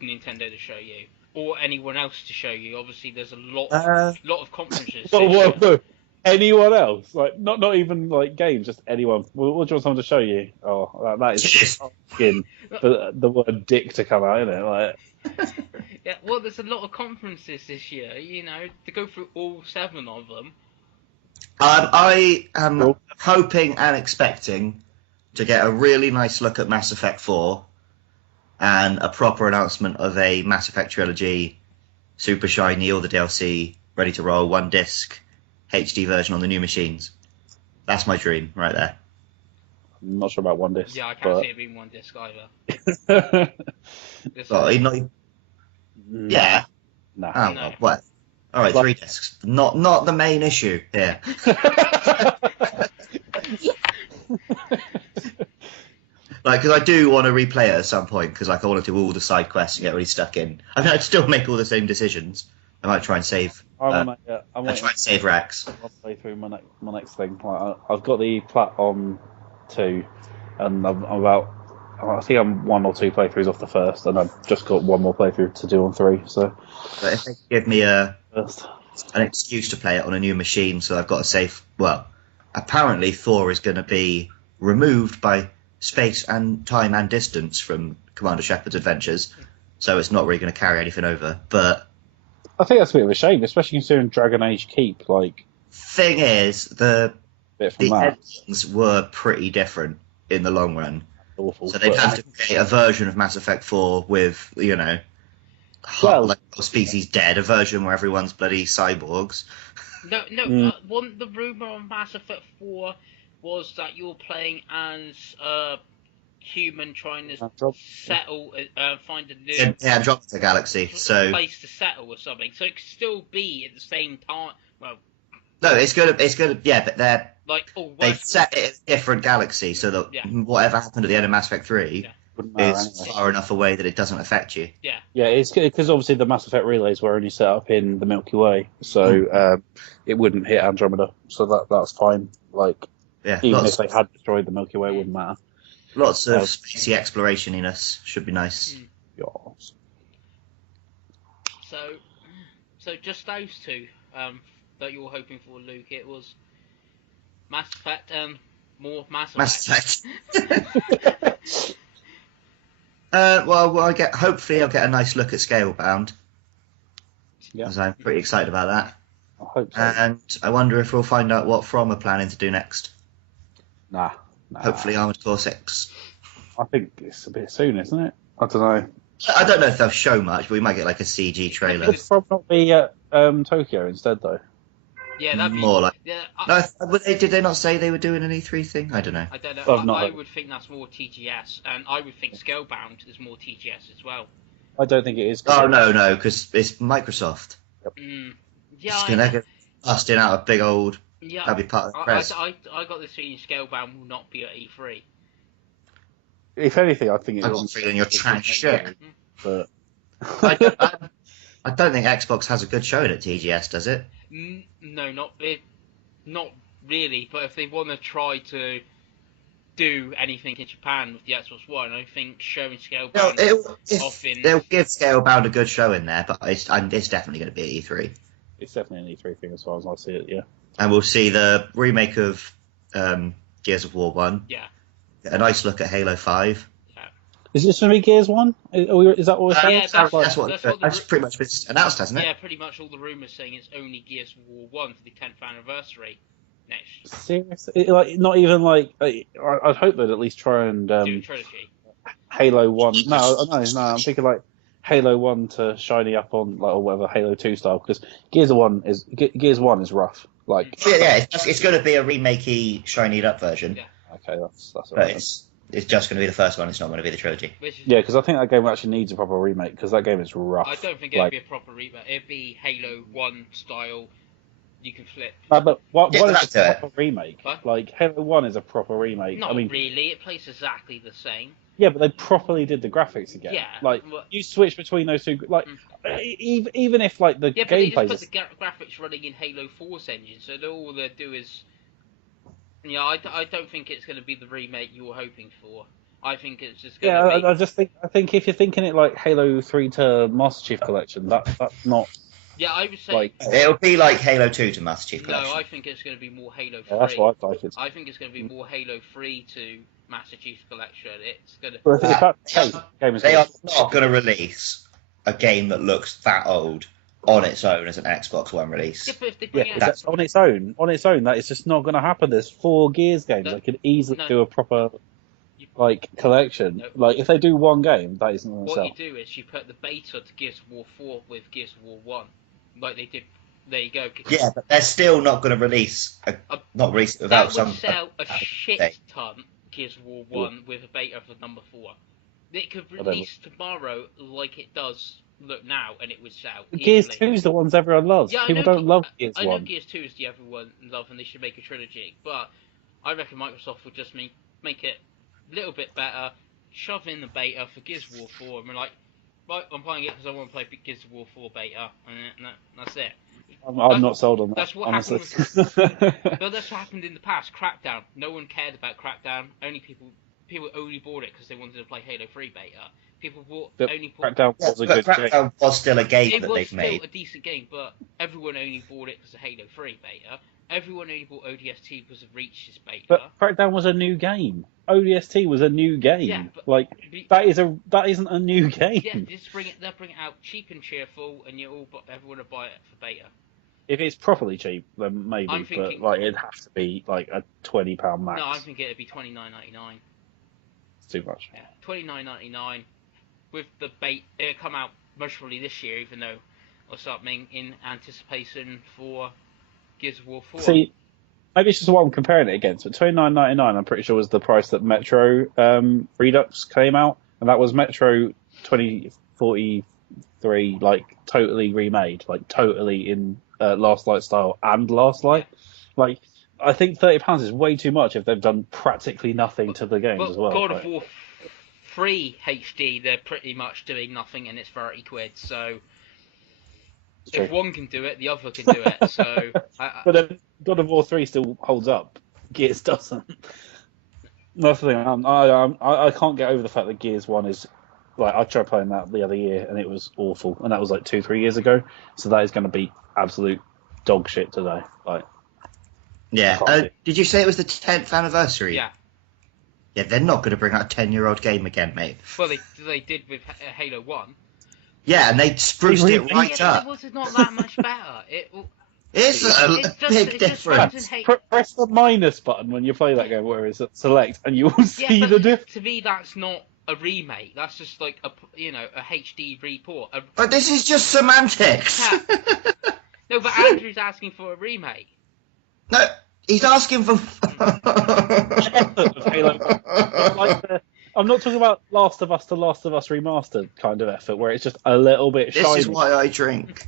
Nintendo to show you? Or anyone else to show you? Obviously, there's a lot of conferences. Whoa. Anyone else? Like, not even like games, just anyone. What do you want someone to show you? Oh, that is just asking for the word dick to come out, isn't it? Like... Yeah, well, there's a lot of conferences this year, to go through all 7 of them. I am hoping and expecting to get a really nice look at Mass Effect 4 and a proper announcement of a Mass Effect trilogy, super shiny, all the DLC, ready to roll, 1 disc, HD version on the new machines. That's my dream right there. I'm not sure about 1 disc. Yeah, I can't see it being 1 disc either. Yeah. Nah. Oh, well, what? All right, 3 discs. Not the main issue here. Because I do want to replay it at some point, because I want to do all the side quests and get really stuck in. I mean, I'd still make all the same decisions. I might try and save. I might try and save Rex. I'll play through my next thing. I've got the Plat on 2, and I think I'm 1 or 2 playthroughs off the first, and I've just got 1 more playthrough to do on 3. So, but if they give me an excuse to play it on a new machine, so I've got to save. Well, apparently Thor is going to be removed by space and time and distance from Commander Shepard's adventures, so it's not really going to carry anything over. But I think that's a bit of a shame, especially considering Dragon Age Keep. Thing is, the endings were pretty different in the long run. Awful. So they'd have to create a version of Mass Effect 4 with, species dead, a version where everyone's bloody cyborgs. One the rumour on Mass Effect 4 was that you're playing as a human trying to settle, find a new Andromeda Galaxy, place to settle or something. So it could still be at the same time. Well, no, it's gonna, yeah, but they've set it in a different galaxy, so that whatever happened at the end of Mass Effect 3 is far enough away that it doesn't affect you. Yeah, it's because obviously the Mass Effect relays were only set up in the Milky Way, so it wouldn't hit Andromeda, so that's fine. Even if they had destroyed the Milky Way, it wouldn't matter. Lots of spacey exploration-iness should be nice. Yes. So just those 2 that you were hoping for, Luke. It was Mass Effect and more Mass Effect. Hopefully I'll get a nice look at Scalebound. Yeah. Because I'm pretty excited about that. I hope so. And I wonder if we'll find out what From are planning to do next. Nah. Hopefully Armored Core 6. I think it's a bit soon, isn't it? I don't know. I don't know if they'll show much, but we might get a CG trailer. Would From not be at Tokyo instead, though? Yeah, that'd be more like. Yeah, did they not say they were doing an E3 thing? I don't know. I don't know. I would think that's more TGS, and I would think Scalebound is more TGS as well. I don't think it is. Oh no, because it's Microsoft. Yep. Yeah, they're busting out a big old. Yeah, that'd be part of the press. I got this feeling Scalebound will not be at E3. If anything, I think I got a feeling you're trash shit. But I don't think Xbox has a good showing at TGS, does it? No, not really. But if they want to try to do anything in Japan with the Xbox One, I think showing Scalebound they'll give Scalebound a good show in there, but it's definitely going to be at E3. It's definitely an E3 thing as far as I see it, yeah. And we'll see the remake of Gears of War 1. Yeah. A nice look at Halo 5. Yeah. Is this going to be Gears 1? Is that what we're saying? Yeah, that's pretty much been announced, hasn't it? Yeah, pretty much all the rumours saying it's only Gears of War 1 for the 10th anniversary next. Seriously? Not even I'd hope they'd at least try and... do a trilogy. Halo 1... No, I'm thinking Halo 1 to shiny up on, or whatever, Halo 2 style, because Gears 1 is rough. It's going to be a remakey, shinied up version. Yeah. okay, that's all But right. it's just going to be the first one. It's not going to be the trilogy. Yeah, because I think that game actually needs a proper remake, because that game is rough. I don't think it'd be a proper remake. It'd be Halo 1 style. You can flip. No, but what is a it. proper remake? What? Like, Halo 1 is a proper remake. Not I mean, really. It plays exactly the same. yeah, but they properly did the graphics again. Yeah. Like, you switch between those two, like, even if, like, the Yeah, but they gameplay... just put the graphics running in Halo 4's engine, so all they do is... Yeah, I don't think it's going to be the remake you were hoping for. I think it's just going to be... I think if you're thinking it like Halo 3 to Master Chief Collection, that's not... Yeah, I would say... Like, it'll be like Halo 2 to Master Chief Collection. No, I think it's going to be more Halo 3. Yeah, that's what I think. I think it's going to be more Halo 3 to Master Chief Collection. It's going to... Well, if that's the case, they are not going to release a game that looks that old on its own as an Xbox One release. Yeah, but if they bring out... that's on its own, that is just not going to happen. There's 4 Gears games. They could easily do a proper... like collection. No. Like if they do one game, that isn't going to sell. What you do is you put the beta to Gears of War 4 with Gears of War 1, like they did. There you go. Yeah, but they're still not going to release not release it without that would some. sell a shit ton. Gears of War 1 with a beta for number 4. It could release tomorrow like it does look now, and it would sell. Gears 2 is the ones everyone loves. Yeah, people don't love Gears 1. I know Gears 2 is the everyone love, and they should make a trilogy. But I reckon Microsoft would just make it a little bit better, shove in the beta for Gears of War 4, and we're like, right, I'm playing it because I want to play Gears of War 4 beta, and that's it. I'm not sold on that. That's what honestly. happened. No, that's what happened in the past. Crackdown. No one cared about Crackdown. Only people only bought it because they wanted to play Halo 3 beta. People only bought. Crackdown was a good game. Crackdown was still a game that they've made. It was still a decent game, but everyone only bought it because of Halo 3 beta. Everyone only bought ODST because of Reach's beta. But Crackdown was a new game. ODST was a new game. Yeah, like that isn't a new game. Yeah, they'll bring it out cheap and cheerful, and everyone will buy it for beta. If it's properly cheap, then maybe. But like it'd have to be like a £20 max. No, I think it'd be $29.99. It's too much. Yeah, $29.99 with the bait. It'll come out most probably this year, even though or something in anticipation for Gears of War 4. See, maybe it's just what I'm comparing it against. But $29.99, I'm pretty sure was the price that Metro Redux came out, and that was Metro 2043, like totally remade, like totally in Last Light style and Last Light. Like, I think £30 is way too much if they've done practically nothing to the games as well. God of War 3 HD, they're pretty much doing nothing, and it's £30. So if one can do it, the other can do it. So, but then God of War 3 still holds up. Gears doesn't. That's the thing. I can't get over the fact that Gears 1 is like I tried playing that the other year and it was awful, and that was like 2-3 years ago. So that is going to be absolute dog shit today. Like, yeah. Did you say it was the 10th anniversary? Yeah. Yeah, they're not going to bring out a 10-year-old game again, mate. Well, they did with Halo 1. Yeah, and they spruced it right up. It was not that much better. It's a big difference. Press the minus button when you play that game, where it's select, and you will see the difference. To me, that's not a remake. That's just like a HD report. But this is just semantics. No, but Andrew's asking for a remake. No, he's asking for. I'm not talking about Last of Us to Last of Us Remastered kind of effort, where it's just a little bit shiny. This is why I drink.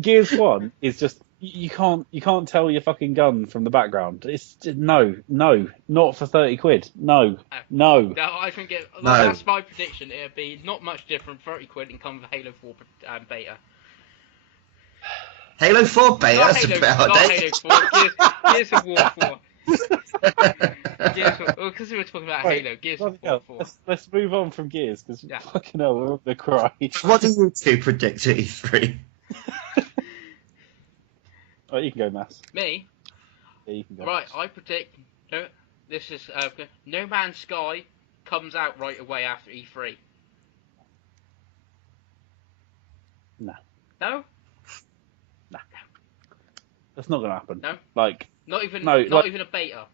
Gears 1 is just you can't tell your fucking gun from the background. It's just, no, not for £30. No. No, I think that's my prediction. It'll be not much different. £30 and come with Halo 4 beta. Halo 4 beta. That's a bit outdated. Gears of War 4. Because we were talking about Halo, Gears of War 4. Let's move on from Gears, because fucking hell, we're up the cry. What do you two predict at E3? Oh, you can go, Mass. Me? Yeah, you can go. Right, I predict No Man's Sky comes out right away after E3. No. No? No. That's not going to happen. No? Like... Not even a beta.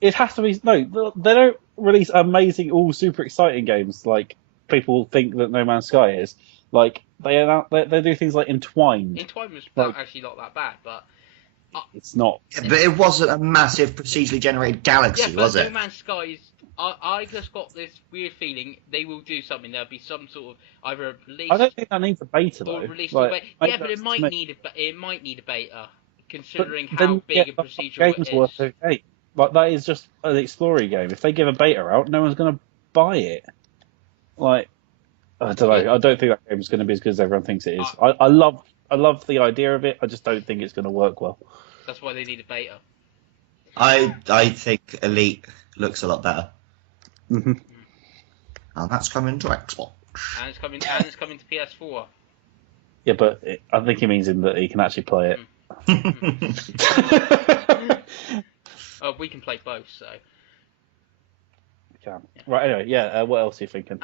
It has to be... No, they don't release amazing, all super exciting games like people think that No Man's Sky is. Like, they do things like Entwined. Entwined was like, actually not that bad, but... it's not. Yeah, but it wasn't a massive procedurally generated galaxy, was it? No Man's Sky is. I just got this weird feeling they will do something. There'll be some sort of either release. I don't think that needs a beta though. Or release like, yeah, but it might need a beta, considering how big a procedural game's it is. Worth a game. Like that is just an exploring game. If they give a beta out, no one's going to buy it. Like I don't know. I don't think that game's going to be as good as everyone thinks it is. I love the idea of it. I just don't think it's going to work well. That's why they need a beta. I think Elite looks a lot better. Mm-hmm. And that's coming to Xbox. And it's coming to PS4. Yeah, but I think he means in that he can actually play it. We can play both, so. Can. Right. Anyway, yeah. What else are you thinking?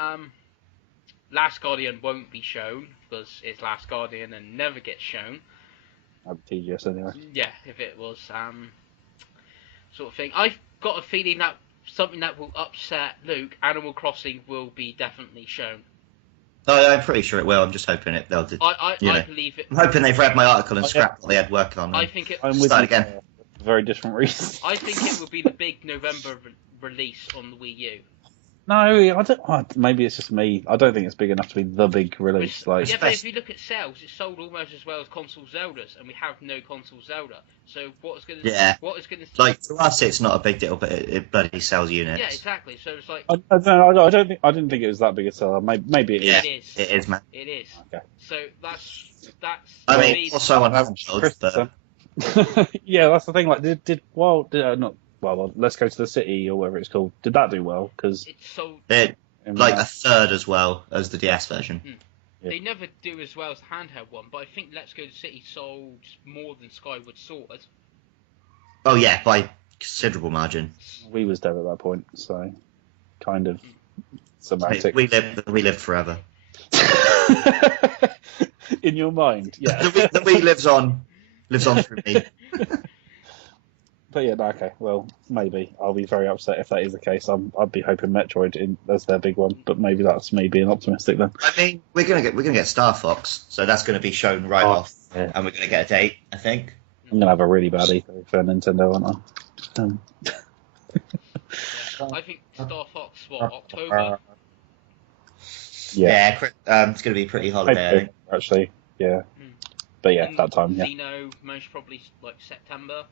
Last Guardian won't be shown because it's Last Guardian and never gets shown. That'd be tedious anyway. Yeah, if it was sort of thing. I've got a feeling that something that will upset Luke, Animal Crossing will be definitely shown. I'm pretty sure it will. I'm just hoping they'll do. I believe it. I'm hoping they've read my article and scrapped what they had working on. I think it. I'm with start you again. For very different reasons. I think it will be the big November release on the Wii U. No, I don't. Maybe it's just me. I don't think it's big enough to be the big release. Like, yeah, but if you look at sales, it's sold almost as well as console Zeldas, and we have no console Zelda. So what is going to? Yeah. What is going to? Like to us, it's not a big deal, but it bloody sells units. Yeah, exactly. So it's like. I don't think. I didn't think it was that big a seller. Maybe it is. It is. It is, man. It is. Okay. So that's. I mean, also on handheld, but yeah, that's the thing. Like, did not. Well, Let's Go to the City or whatever it's called. Did that do well? Because it's sold. Like a third as well as the DS version. Yeah. They never do as well as the handheld one, but I think Let's Go to City sold more than Skyward Sword. Oh yeah, by considerable margin. we was dead at that point, so kind of semantic. We live forever. In your mind, yeah. The Wii lives on through me. But yeah, no, okay. Well, maybe I'll be very upset if that is the case. I'd be hoping Metroid as their big one, but maybe that's me being optimistic then. I mean, we're gonna get Star Fox, so that's gonna be shown right off, yeah. and we're gonna get a date, I think. I'm gonna have a really bad E3 for Nintendo, aren't I? I think Star Fox, October? Yeah, it's gonna be pretty holiday, I think. Actually, yeah. But yeah, that time, yeah. Xeno, most probably like September.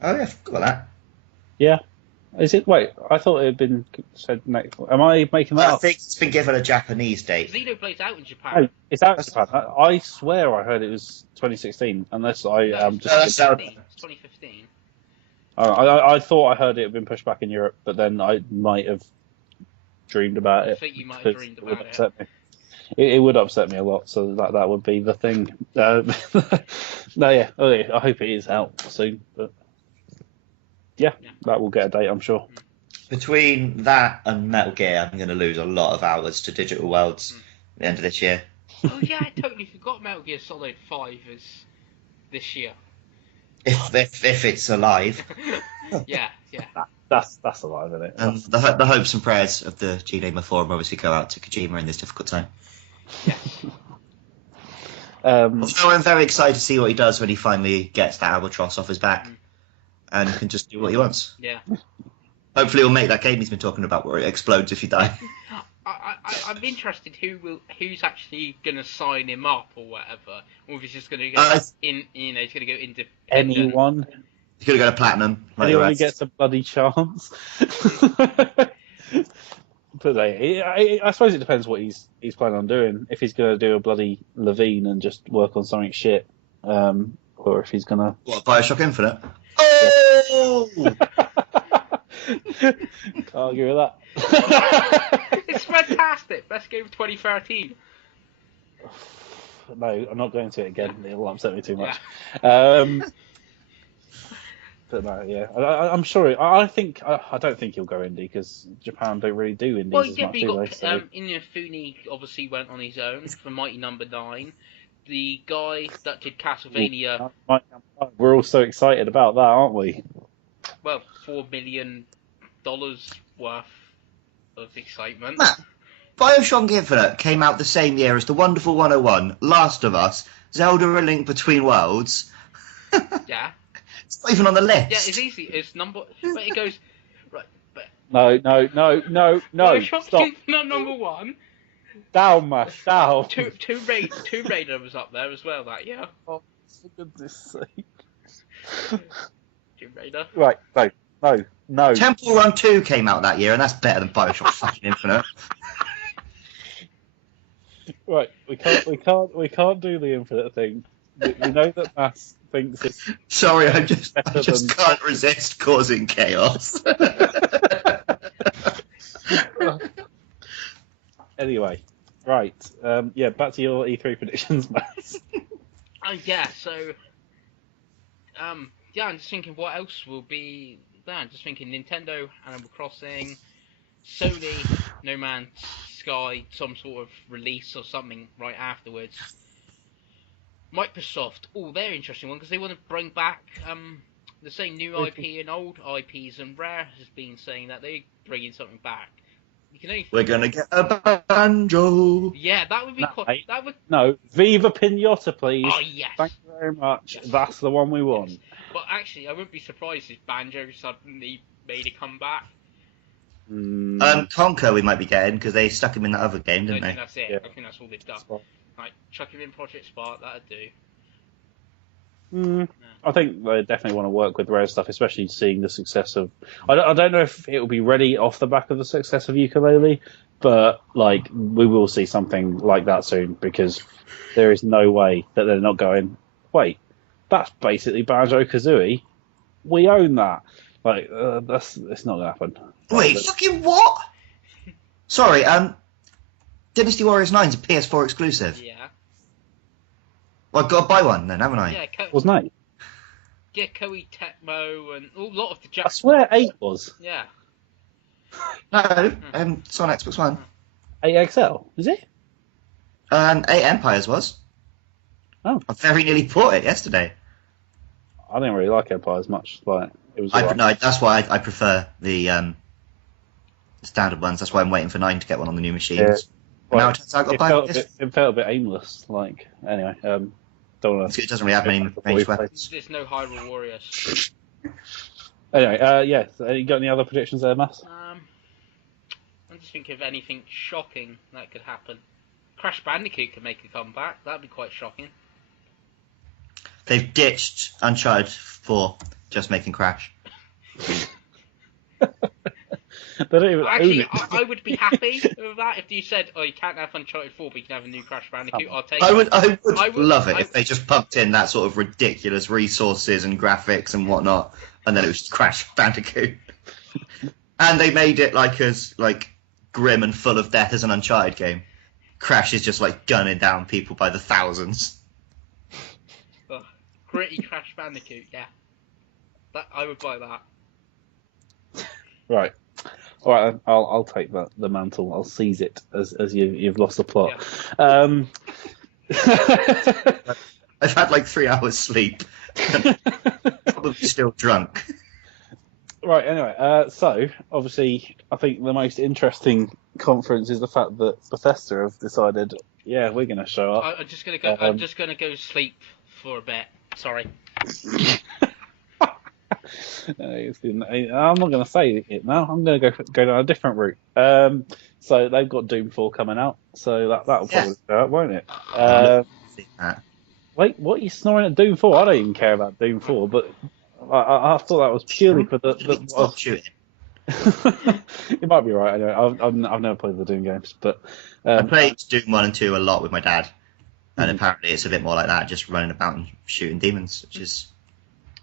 Oh yeah, I forgot about that. Yeah. Is it? Wait, I thought it had been said next. Am I making that up? I think it's been given a Japanese date. Xenoblade's out in Japan. Oh, it's out in Japan. I swear I heard it was 2016, unless I am just. It's 2015. I thought I heard it had been pushed back in Europe, but then I might have dreamed about it. I think you might have dreamed about it. It would upset me a lot, so that would be the thing. No, yeah. I hope it is out soon, but yeah, that will get a date, I'm sure. Between that and Metal Gear, I'm going to lose a lot of hours to Digital Worlds at the end of this year. Oh yeah, I totally forgot Metal Gear Solid 5 is this year. If it's alive. Yeah. That's alive, isn't it? And the hopes and prayers of the GNamer forum obviously go out to Kojima in this difficult time. Yeah. Although I'm very excited to see what he does when he finally gets that albatross off his back and can just do what he wants. Yeah. Hopefully he'll make that game he's been talking about where it explodes if you die. I'm interested who's actually going to sign him up or whatever, or if he's just going to go he's going to go into anyone. He's going to go to platinum. Like anyone who gets a bloody chance. But I suppose it depends what he's planning on doing. If he's going to do a bloody Levine and just work on something shit, or if he's going to BioShock Infinite. Oh! Can't argue with that. It's fantastic. Best game of 2013. No, I'm not going to it again. It'll upset me too much. Yeah. But no, yeah, I'm sure. I don't think he'll go indie because Japan don't really do indies as much. Well, yeah, Inafune obviously went on his own for Mighty Number 9. The guy that did Castlevania. We're all so excited about that, aren't we? Well, $4 million worth of excitement. Matt, BioShock Infinite came out the same year as The Wonderful 101, Last of Us, Zelda: A Link Between Worlds. Yeah. It's not even on the list. Yeah, it's easy. It's number. But it goes right. But No. Bioshock Stop. 2's not number 1. Down, Mash. Down. Tomb Raider was up there as well that year. Oh, for goodness sake. Tomb Raider. Right. No. Temple Run 2 came out that year, and that's better than Bioshock fucking Infinite. Right. We can't do the Infinite thing. We know that Mass thinks it's. Sorry, I just can't resist causing chaos. Anyway, right. Back to your E3 predictions, Mass. Yeah, so I'm just thinking what else will be there. I'm just thinking Nintendo, Animal Crossing, Sony, No Man's Sky, some sort of release or something right afterwards. Microsoft, they're an interesting one because they want to bring back the same new IP and old IPs, and Rare has been saying that they're bringing something back. We're gonna get a banjo. Yeah, that would be quite. That would. No, Viva Pinata, please. Oh yes. Thank you very much. Yes. That's the one we want. Yes. But actually, I wouldn't be surprised if Banjo suddenly made a comeback. Conker we might be getting because they stuck him in that other game, didn't they? I think that's it. Yeah. I think that's all they've done. Like chuck him in Project Spark, that'd do. I think they definitely want to work with Rare stuff, especially seeing the success of. I don't know if it will be ready off the back of the success of Yooka-Laylee, but like we will see something like that soon because there is no way that they're not going. Wait, that's basically Banjo-Kazooie. We own that. Like it's not gonna happen. Wait, fucking what? Sorry, Dynasty Warriors 9's a PS4 exclusive. Yeah. Well, I've got to buy one then, haven't I? Yeah, Wasn't 8? Yeah, Koei Tecmo and a lot of the I swear 8 was. Yeah. No, it's on Xbox One. 8XL, is it? 8 Empires was. Oh. I very nearly bought it yesterday. I didn't really like Empire as much. Like it was. No, that's why I prefer the standard ones. That's why I'm waiting for 9 to get one on the new machines. Yeah. Well, now it felt a bit aimless. Like anyway, don't want to. It doesn't really have many ranged weapons. There's no Hyrule Warriors. Anyway, you got any other predictions there, Mass? I'm just thinking of anything shocking that could happen. Crash Bandicoot could make a comeback. That'd be quite shocking. They've ditched Uncharted 4, just making Crash. They don't even Actually, own it. I would be happy with that if you said, "Oh, you can't have Uncharted 4, but you can have a new Crash Bandicoot." I'll take. I would love it if they just pumped in that sort of ridiculous resources and graphics and whatnot, and then it was Crash Bandicoot. And they made it as grim and full of death as an Uncharted game. Crash is just gunning down people by the thousands. Gritty Crash Bandicoot, yeah. I would buy that. Right. All right, I'll take the mantle. I'll seize it as you've lost the plot. Yeah. I've had 3 hours sleep. Probably still drunk. Right. Anyway, so obviously, I think the most interesting conference is the fact that Bethesda have decided, we're going to show up. I'm just going to go. I'm just going to go sleep for a bit. Sorry. I'm not going to say it now. I'm going to go down a different route. So they've got Doom 4 coming out, so that'll probably go out, won't it? Wait, what are you snoring at Doom 4? I don't even care about Doom 4, but I thought that was purely for the shooting. You might be right. Anyway, I've never played the Doom games, but I played Doom 1 and 2 a lot with my dad, and apparently it's a bit more like that, just running about and shooting demons, which is.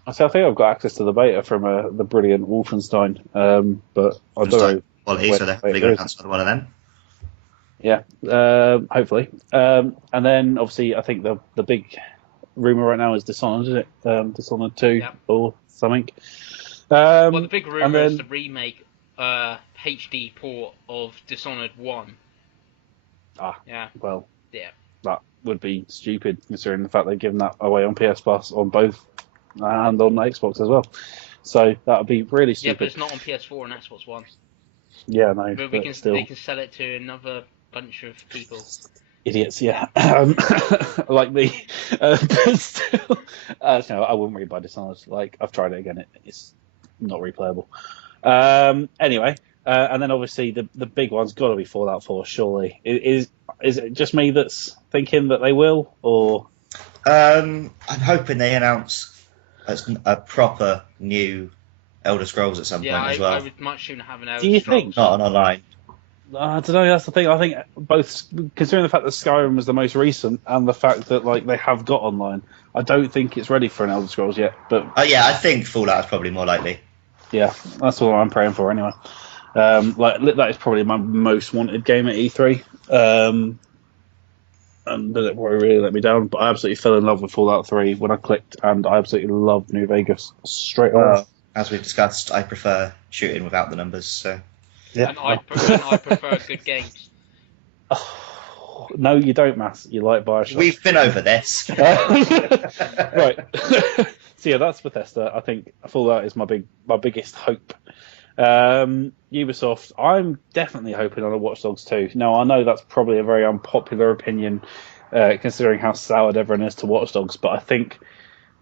I think I've got access to the beta from the brilliant Wolfenstein, but I don't know. Quality, so they're probably going to answer one of them. Yeah, hopefully. And then obviously, I think the big rumor right now is Dishonored, isn't it? Dishonored 2 or something. Well, the big rumor is the remake HD port of Dishonored 1. Yeah. Well. Yeah. That would be stupid considering the fact they've given that away on PS Plus on both and on Xbox as well. So that would be really stupid. Yeah, but it's not on PS4 and Xbox One. Yeah, no. But they can sell it to another bunch of people. Idiots, yeah. Like me. But still, no, I wouldn't really buy Dishonored. Like, I've tried it again. It's not replayable. Anyway, and then obviously the big one's got to be Fallout 4, surely. Is it just me that's thinking that they will, or? I'm hoping they announce a proper new Elder Scrolls at some point as well. I would much sooner have an Elder Do you Scrolls. think? Not on online. I don't know. That's the thing. I think both, considering the fact that Skyrim was the most recent and the fact that like they have got online, I don't think it's ready for an Elder Scrolls yet. But Yeah, I think Fallout is probably more likely. yeah, that's what I'm praying for anyway. Like that is probably my most wanted game at E3. And it probably really let me down. But I absolutely fell in love with Fallout 3 when I clicked, and I absolutely loved New Vegas straight away. As we've discussed, I prefer shooting without the numbers. So Yeah. And I prefer good games. Oh, no, you don't, Mass. You like Bioshock. we've been over this. Right. So yeah, that's Bethesda. I think Fallout is my biggest hope. Ubisoft, I'm definitely hoping on a Watch Dogs 2. Now, I know that's probably a very unpopular opinion, considering how soured everyone is to Watch Dogs, but I think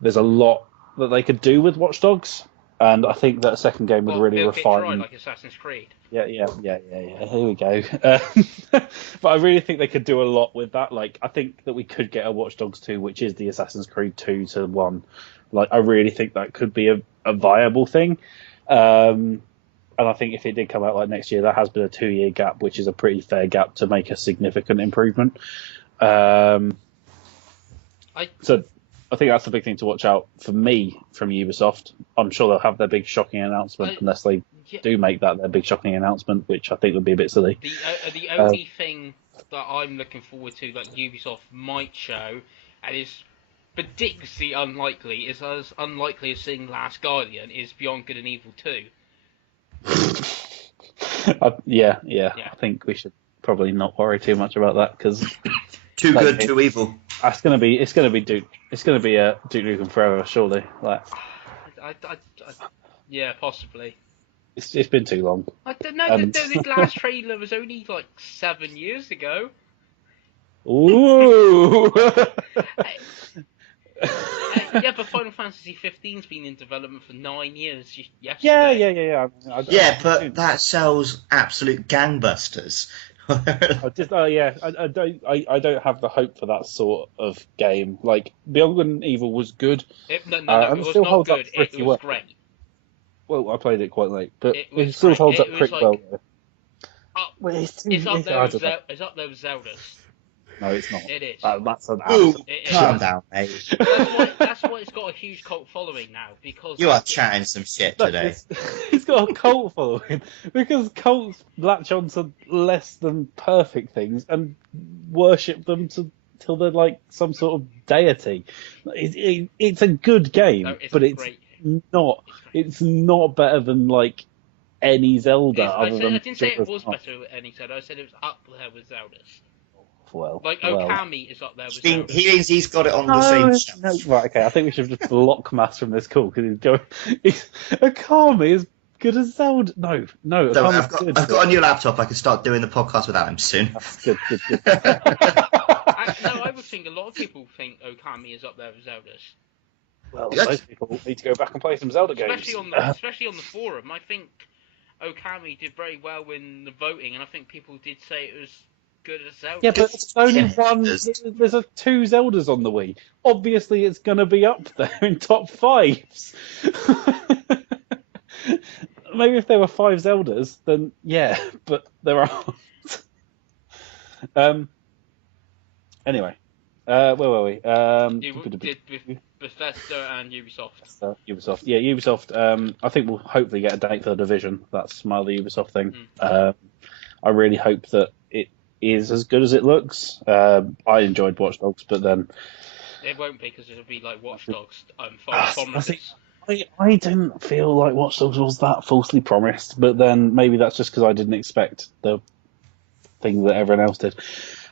there's a lot that they could do with Watch Dogs, and I think that a second game would really refine. Dry like Assassin's Creed. Yeah. Here we go. But I really think they could do a lot with that. Like, I think that we could get a Watch Dogs 2, which is the Assassin's Creed 2 to 1. Like, I really think that could be a viable thing. And I think if it did come out like next year, there has been a 2-year gap, which is a pretty fair gap to make a significant improvement. So I think that's the big thing to watch out for me from Ubisoft. I'm sure they'll have their big shocking announcement unless they do make that their big shocking announcement, which I think would be a bit silly. The only thing that I'm looking forward to that Ubisoft might show, and is ridiculously unlikely, is as unlikely as seeing Last Guardian, is Beyond Good and Evil 2. Yeah. I think we should probably not worry too much about that because Too good, too evil. It's gonna be Duke Nukem Forever, surely. Like, Yeah, possibly. it's been too long. I don't know. The last trailer was only like 7 years ago. Ooh. Yeah, but Final Fantasy 15's been in development for 9 years. Yesterday. Yeah. But that sells absolute gangbusters. I don't have the hope for that sort of game. Like, Beyond Good and Evil was good. It was holds not up good. pretty It was well. great. Well, I played it quite late, but It still great. holds up It pretty was well. It's up there with Zelda's. No, it's not. It is. That's an Ooh, It calm is. down, mate. That's why it's got a huge cult following now. Because You are chatting some shit today. It's got a cult following because cults latch on to less than perfect things and worship them till they're like some sort of deity. It's a good game, but it's not better than like any Zelda. I didn't say it Zelda's was not. better than any Zelda. I said it was up there with Zelda's. Well, Okami is up there with Zelda. He means he's got it on the same shelf. Right, okay. I think we should just block Mass from this call because Okami is good as Zelda. No. So I've got a new laptop. I can start doing the podcast without him soon. Good. I would think a lot of people think Okami is up there with Zelda's. Well, those people need to go back and play some Zelda games. Especially on the forum. I think Okami did very well in the voting, and I think people did say it was good as Zelda. Yeah, but it's only one. There's 2 Zeldas on the Wii. Obviously, it's going to be up there in top 5s. Maybe if there were 5 Zeldas, then yeah, but there aren't. Anyway, where were we? Bethesda and Ubisoft. Ubisoft. Yeah, Ubisoft. I think we'll hopefully get a date for the Division. That's my the Ubisoft thing. I really hope that it is as good as it looks. I enjoyed Watch Dogs, but then it won't be because it'll be like Watch Dogs. I didn't feel like Watch Dogs was that falsely promised, but then maybe that's just because I didn't expect the thing that everyone else did.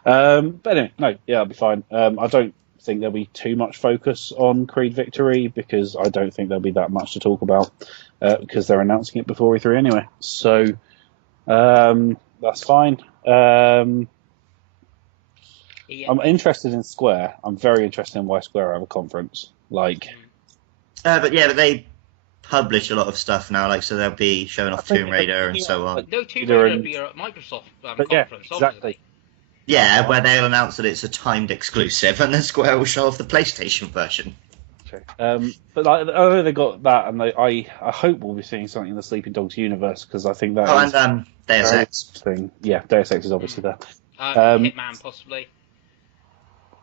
But anyway, no, yeah, I'll be fine. I don't think there'll be too much focus on Creed Victory because I don't think there'll be that much to talk about because they're announcing it before E3 anyway. So that's fine. I'm interested in Square. I'm very interested in why Square have a conference. Like, but they publish a lot of stuff now. Like, so they'll be showing off Tomb Raider and so on. No, Tomb Raider will be a Microsoft conference, yeah, exactly. obviously. Yeah, where they'll announce that it's a timed exclusive, and then Square will show off the PlayStation version. But I know they got that, and I hope we'll be seeing something in the Sleeping Dogs universe, because I think that is... and Deus Ex. Thing. Yeah, Deus Ex is obviously there. Hitman, possibly.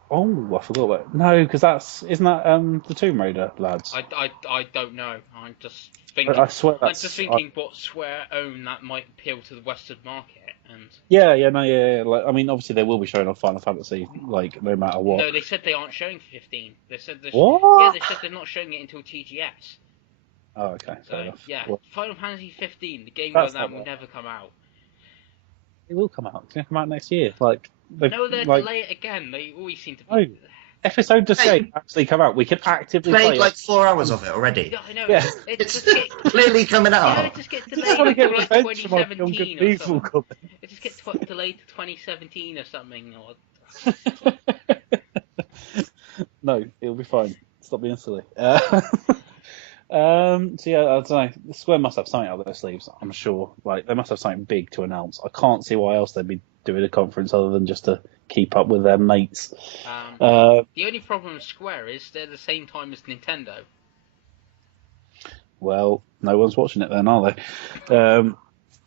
Oh, I forgot that. No, because isn't that the Tomb Raider lads? I don't know. I'm just thinking. I swear I'm just thinking what Square own that might appeal to the Western market. And yeah. Like, I mean, obviously they will be showing off Final Fantasy, like, no matter what. No, they said they aren't showing 15. They said what? Yeah, they said they're not showing it until TGS. Oh, okay. Fair enough. Yeah, well, Final Fantasy 15, the game like that will never come out. It will come out. It's going to come out next year. Like, no, they'll delay it again. They always seem to be... Oh, Episode to say actually come out. We can actively play like 4 hours of it already. Yeah, I know. Yeah. It's clearly coming out. Yeah, it just gets delayed to like 2017 or something. It just gets delayed to 2017 or something. No, it'll be fine. Stop being silly. So yeah, I don't know. Square must have something up their sleeves, I'm sure. Like, they must have something big to announce. I can't see why else they'd be doing a conference other than just to keep up with their mates. The only problem with Square is they're the same time as Nintendo. Well, no one's watching it then, are they?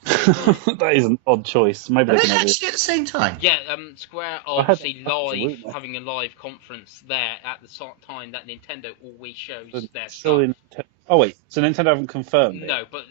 That is an odd choice. Maybe are they they actually at the same time? Yeah, Square are obviously having a live conference there at the time that Nintendo always shows their stuff. Oh wait, so Nintendo haven't confirmed it? No, but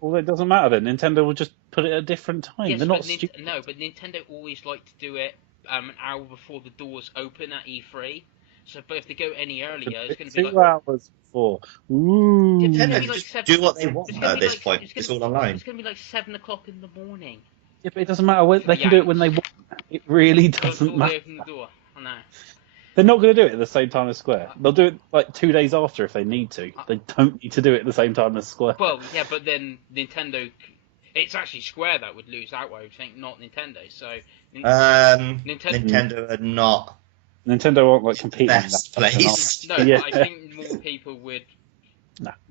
Well, it doesn't matter then. Nintendo will just put it at a different time. Yes, they're not stupid. No, but Nintendo always like to do it an hour before the doors open at E3. So, but if they go any earlier, it's going to be like 2 hours before. Ooh. Nintendo do what they want at this point. It's all online. It's going to be like 7 o'clock in the morning. Yeah, but it doesn't matter when they can do it when they want. It really doesn't matter. Open the door. I know. They're not going to do it at the same time as Square. They'll do it like 2 days after if they need to. They don't need to do it at the same time as Square. Well, yeah, but then Nintendo... It's actually Square that would lose out, I would think, not Nintendo. So Nintendo are not... Nintendo aren't like competing. Best place. No, yeah. I think more people would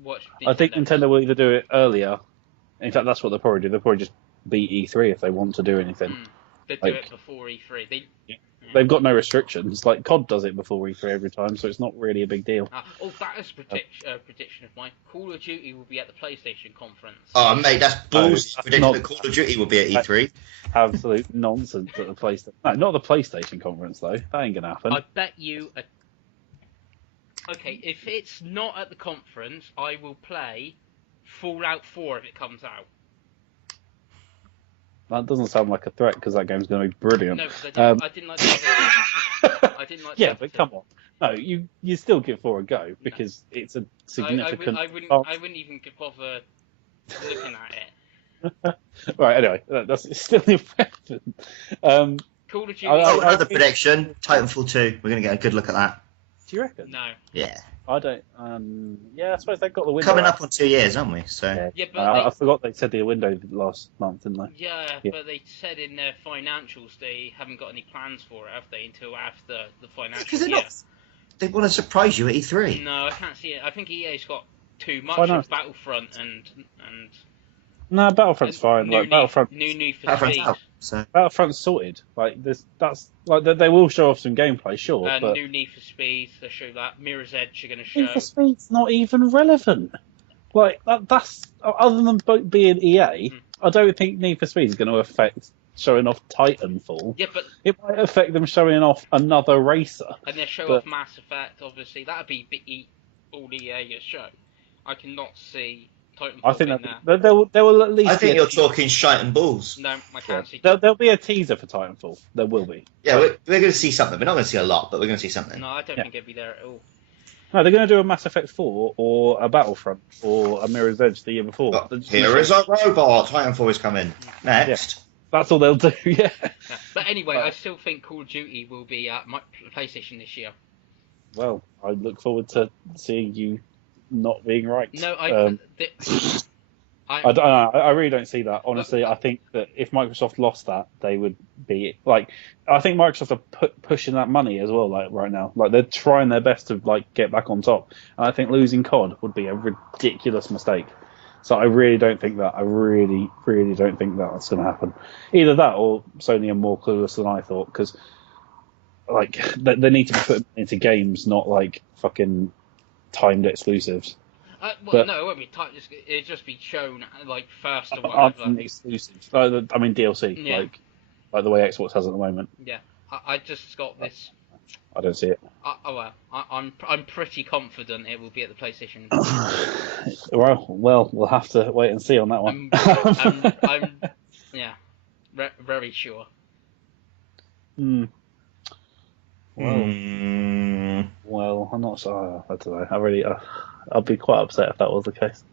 watch Nintendo. I think Nintendo will either do it earlier. In fact, that's what they'll probably do. They'll probably just beat E3 if they want to do anything. They do it before E3. They've got no restrictions. Like, COD does it before E3 every time, so it's not really a big deal. That is a prediction of mine. Call of Duty will be at the PlayStation conference. Oh, mate, that's bullshit. Predicting that Call of Duty will be at E3. Absolute nonsense at the PlayStation. No, not the PlayStation conference, though. That ain't going to happen. I bet you... Okay, if it's not at the conference, I will play Fallout 4 if it comes out. That doesn't sound like a threat, because that game's going to be brilliant. No, because I didn't like the I didn't like yeah, but come on. No, you still give 4 a go, because it's a significant... I wouldn't even bother looking at it. Right, anyway, that's still impressive. Call of Duty... another prediction, Titanfall 2. We're going to get a good look at that. Do you reckon? No. Yeah. I don't... yeah, I suppose they've got the window. Coming up on 2 years, aren't we? So. Yeah, but I forgot they said the window last month, didn't they? Yeah, but they said in their financials they haven't got any plans for it, have they, until after the financial year. They want to surprise you at E3. No, I can't see it. I think EA's got too much of Battlefront and No, Battlefront's fine. Like, Battlefront. New Need for Speed. Battlefront's sorted. Like that's like they will show off some gameplay, sure. But New Need for Speed, they show that. Mirror's Edge are going to show. Need for Speed's not even relevant. Like that's other than being EA, I don't think Need for Speed is going to affect showing off Titanfall. Yeah, but it might affect them showing off another racer. And they show off Mass Effect, obviously. That'd be all EA show. I cannot see Titanfall. I think they will at least. I think you're talking shite and balls. No, I can't see. There'll be a teaser for Titanfall. There will be. Yeah, we're going to see something. We're not going to see a lot, but we're going to see something. No, I don't think it'd be there at all. No, they're going to do a Mass Effect 4 or a Battlefront or a Mirror's Edge the year before. Here is a robot. Titanfall is coming. Next. Yeah. That's all they'll do, yeah. But anyway, I still think Call of Duty will be at my PlayStation this year. Well, I look forward to seeing you not being right. No, I don't know. I really don't see that. Honestly, I think that if Microsoft lost that, they would be like. I think Microsoft are pushing that money as well. Like right now, like they're trying their best to like get back on top. And I think losing COD would be a ridiculous mistake. So I really don't think that. I really, really don't think that's going to happen. Either that or Sony are more clueless than I thought, because like they need to be put into games, not like fucking timed exclusives. No, it won't be timed. It'll just be shown like first or whatever. Exclusives. I mean DLC, yeah. like the way Xbox has at the moment. Yeah, I just got this. I don't see it. I'm pretty confident it will be at the PlayStation. well, we'll have to wait and see on that one. I'm very sure. Well, I'm not sure. I don't know. I'd be quite upset if that was the case.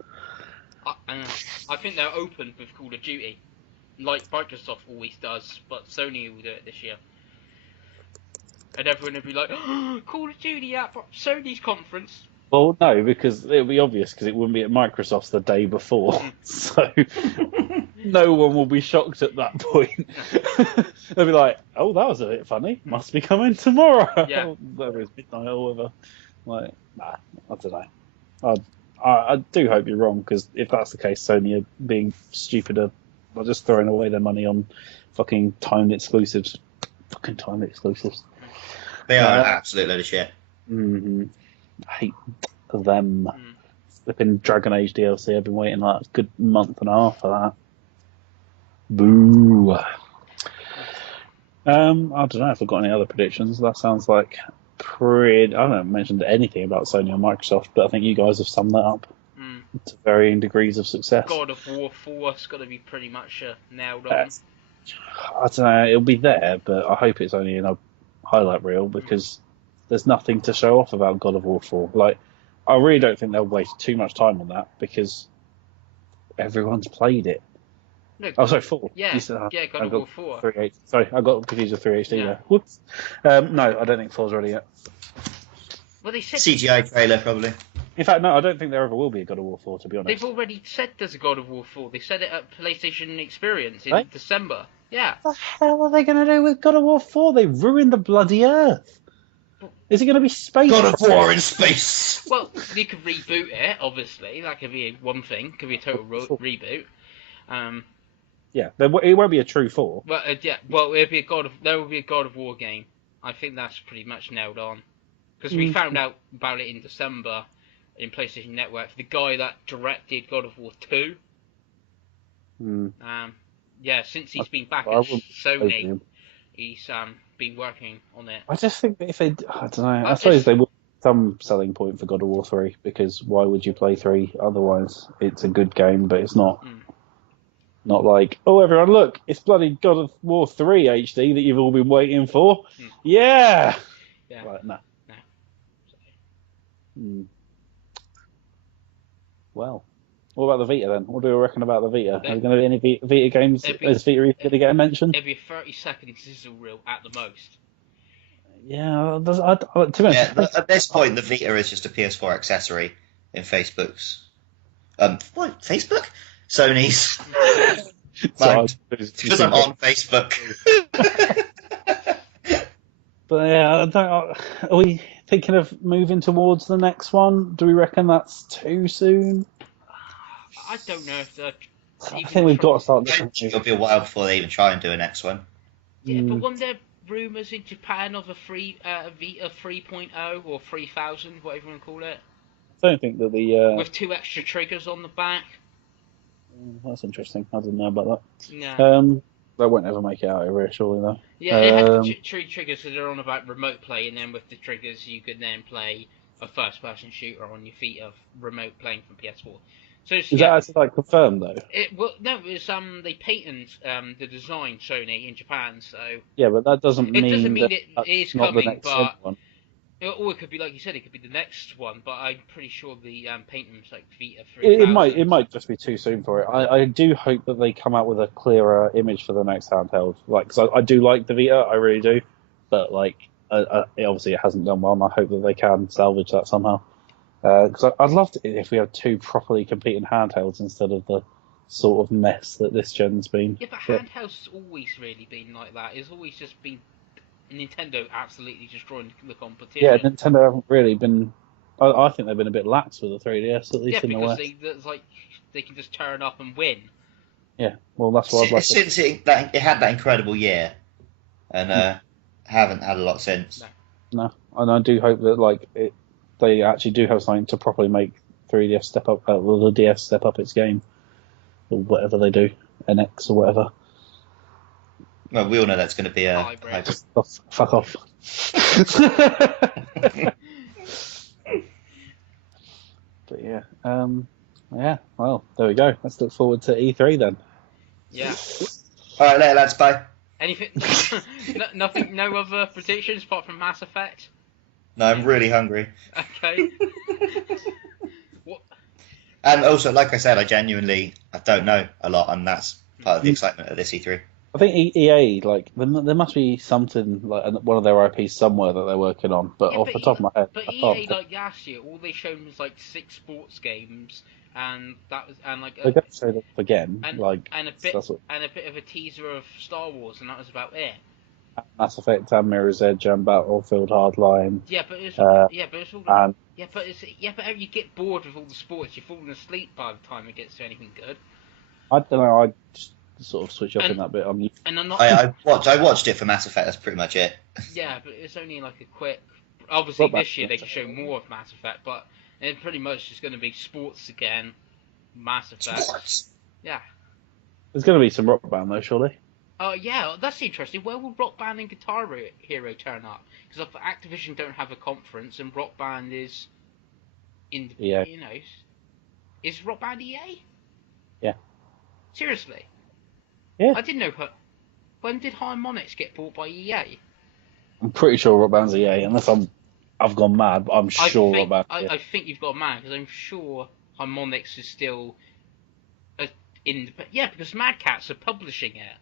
I think they're open with Call of Duty, like Microsoft always does, but Sony will do it this year. And everyone will be like, oh, Call of Duty at Sony's conference. Well, no, because it would be obvious, because it wouldn't be at Microsoft's the day before. So no one will be shocked at that point. They'll be like, oh, that was a bit funny. Must be coming tomorrow. Yeah. Whether it's midnight or whatever. Like, nah, I don't know. I do hope you're wrong, because if that's the case, Sony are being stupider. They're just throwing away their money on fucking timed exclusives. Fucking timed exclusives. They are an absolute load of shit. Mm-hmm. I hate them. Flipping Dragon Age DLC, I've been waiting like a good month and a half for that. Boo. I don't know if I've got any other predictions. That sounds like pretty... I haven't mentioned anything about Sony or Microsoft, but I think you guys have summed that up to varying degrees of success. God of War 4 is going to be pretty much nailed on. I don't know, it'll be there, but I hope it's only in a highlight reel, because there's nothing to show off about God of War 4. Like, I really don't think they'll waste too much time on that, because everyone's played it. No, sorry, 4. Yeah, God of War 4. 3HD. Sorry, I got confused with 3HD there. Whoops. No, I don't think 4's ready yet. Well, they said CGI trailer, probably. In fact, no, I don't think there ever will be a God of War 4, to be honest. They've already said there's a God of War 4. They said it at PlayStation Experience in December. Yeah. What the hell are they going to do with God of War 4? They ruined the bloody Earth. Is it going to be space? God of War in space! Well, you could reboot it, obviously. That could be one thing. Could be a total reboot. Yeah, it won't be a true 4. Well, it'll be there will be a God of War game. I think that's pretty much nailed on. Because we found out about it in December in PlayStation Network. The guy that directed God of War 2. Since he's been back at Sony, he's been working on it. I just think that if they... I don't know. I suppose they would some selling point for God of War 3, because why would you play 3 otherwise? It's a good game, but it's not... Not like, oh, everyone, look, it's bloody God of War 3 HD that you've all been waiting for. Yeah! Like, no. Well, what about the Vita then? What do we reckon about the Vita? Are there going to be any Vita games? Is Vita going to get a mention? It'll be a 30-second sizzle reel at the most. Yeah, to be honest, at this point, the Vita is just a PS4 accessory in Facebook's. What? Facebook? Sony's. Because I'm on Facebook. But yeah, are we thinking of moving towards the next one? Do we reckon that's too soon? I don't know if they're... I think we've got to start looking. It'll be a while before they even try and do a next one. Yeah, but weren't there rumours in Japan of a Vita 3.0 or 3000, whatever you want to call it? I don't think that the... with 2 extra triggers on the back. That's interesting. I didn't know about that. Yeah. They won't ever make it out over here, surely, though. Yeah, it had the 3 triggers, so they're on about remote play, and then with the triggers you could then play a first-person shooter on your feet of remote playing from PS4. So is that actually confirmed though? It was they patented the design, Sony, in Japan. So yeah, but that doesn't mean it is coming. But one. Or it could be, like you said, it could be the next one. But I'm pretty sure the patent's like Vita 3000. It might just be too soon for it. I do hope that they come out with a clearer image for the next handheld. Like, cause I do like the Vita, I really do. But like, obviously it hasn't done well, and I hope that they can salvage that somehow. Because I'd love to if we had 2 properly competing handhelds instead of the sort of mess that this gen's been. Yeah, but handheld's always really been like that. It's always just been Nintendo absolutely destroying the competition. Yeah, Nintendo haven't really been. I think they've been a bit lax with the 3DS, at least in the West. Yeah, because they can just turn up and win. Yeah, well, that's what I'd like. Since it had that incredible year, and haven't had a lot since. No, and I do hope that they actually do have something to properly make 3DS step up, the DS step up its game, or whatever they do, NX or whatever. Well, we all know that's going to be a hybrid. Oh, fuck off. But yeah, well, there we go. Let's look forward to E3 then. Yeah. All right, later, lads. Bye. Anything? Nothing. No other predictions apart from Mass Effect. No, I'm really hungry. Okay. What? And also, like I said, I don't know a lot, and that's part of the excitement of this E3. I think EA, there must be something, one of their IPs somewhere that they're working on, but off the top of my head. But EA, last year, all they showed was 6 sports games, and that was they're going to show them again, and a bit of a teaser of Star Wars, and that was about it. Mass Effect and Mirror's Edge and Battlefield Hardline. Yeah, but it's but you get bored with all the sports. You're falling asleep by the time it gets to anything good. I don't know. I just sort of switch off in that bit. I watched it for Mass Effect. That's pretty much it. Yeah, but it's only a quick. Obviously, this year they can show more of Mass Effect, but it's pretty much just going to be sports again. Mass Effect. Sports. Yeah. There's going to be some Rock Band though, surely. Oh yeah, that's interesting. Where will Rock Band and Guitar Hero turn up? Because Activision don't have a conference, and Rock Band is in. EA. Is Rock Band EA? Yeah. Seriously. Yeah. I didn't know. When did Harmonix get bought by EA? I'm pretty sure Rock Band's EA, unless I've gone mad, but I'm sure Rock Band's EA. I think you've got mad, because I'm sure Harmonix is still yeah, because Mad Catz are publishing it.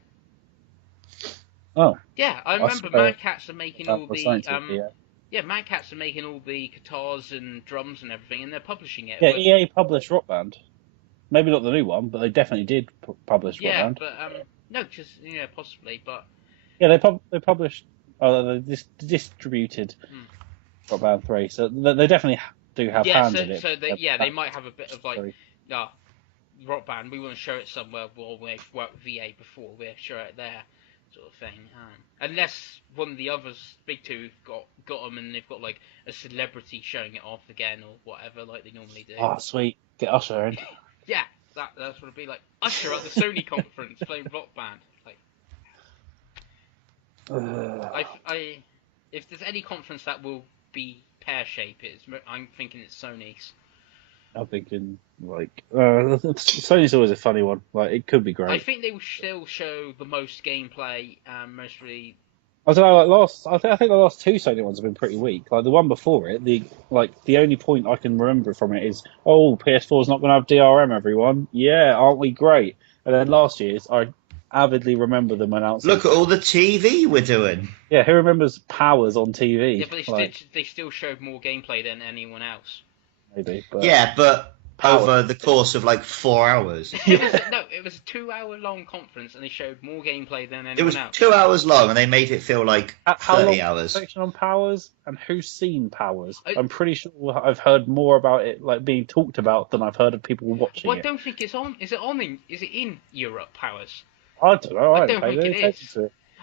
Oh. Yeah, I remember Mad Catz are making all the yeah, Mad Catz are making all the guitars and drums and everything, and they're publishing it. Yeah, EA published Rock Band. Maybe not the new one, but they definitely did publish Rock Band. Yeah, but no, because possibly, but yeah, they published. Oh, they distributed Rock Band 3, so they definitely do have hands in it. So they might have a bit of Rock Band. We want to show it somewhere. Well, we've worked with EA before. We'll show it there, sort of thing. Unless one of the others, big two, got them and they've got a celebrity showing it off again or whatever, like they normally do. Oh, sweet! Get Usher in. Yeah, that's what it'd be like. Usher at the Sony conference playing Rock Band. If there's any conference that will be pear-shaped, I'm thinking it's Sony's. I'm thinking Sony's always a funny one. It could be great. I think they will still show the most gameplay, mostly. I don't know. I think the last 2 Sony ones have been pretty weak. The one before it, the only point I can remember from it is, PS4's not going to have DRM. Everyone, yeah, aren't we great? And then last year's, I avidly remember them announcing. Look at all the TV we're doing. Yeah, who remembers Powers on TV? Yeah, but they still showed more gameplay than anyone else. Maybe, but yeah, but over the course of 4 hours. It was a 2-hour-long conference, and they showed more gameplay than anyone else. It was 2 hours long, and they made it feel like 30 hours. Section on Powers, and who's seen Powers? I'm pretty sure I've heard more about it being talked about than I've heard of people watching it. Well, I don't think it's on. Is it in Europe, Powers? I don't know. I don't think it is.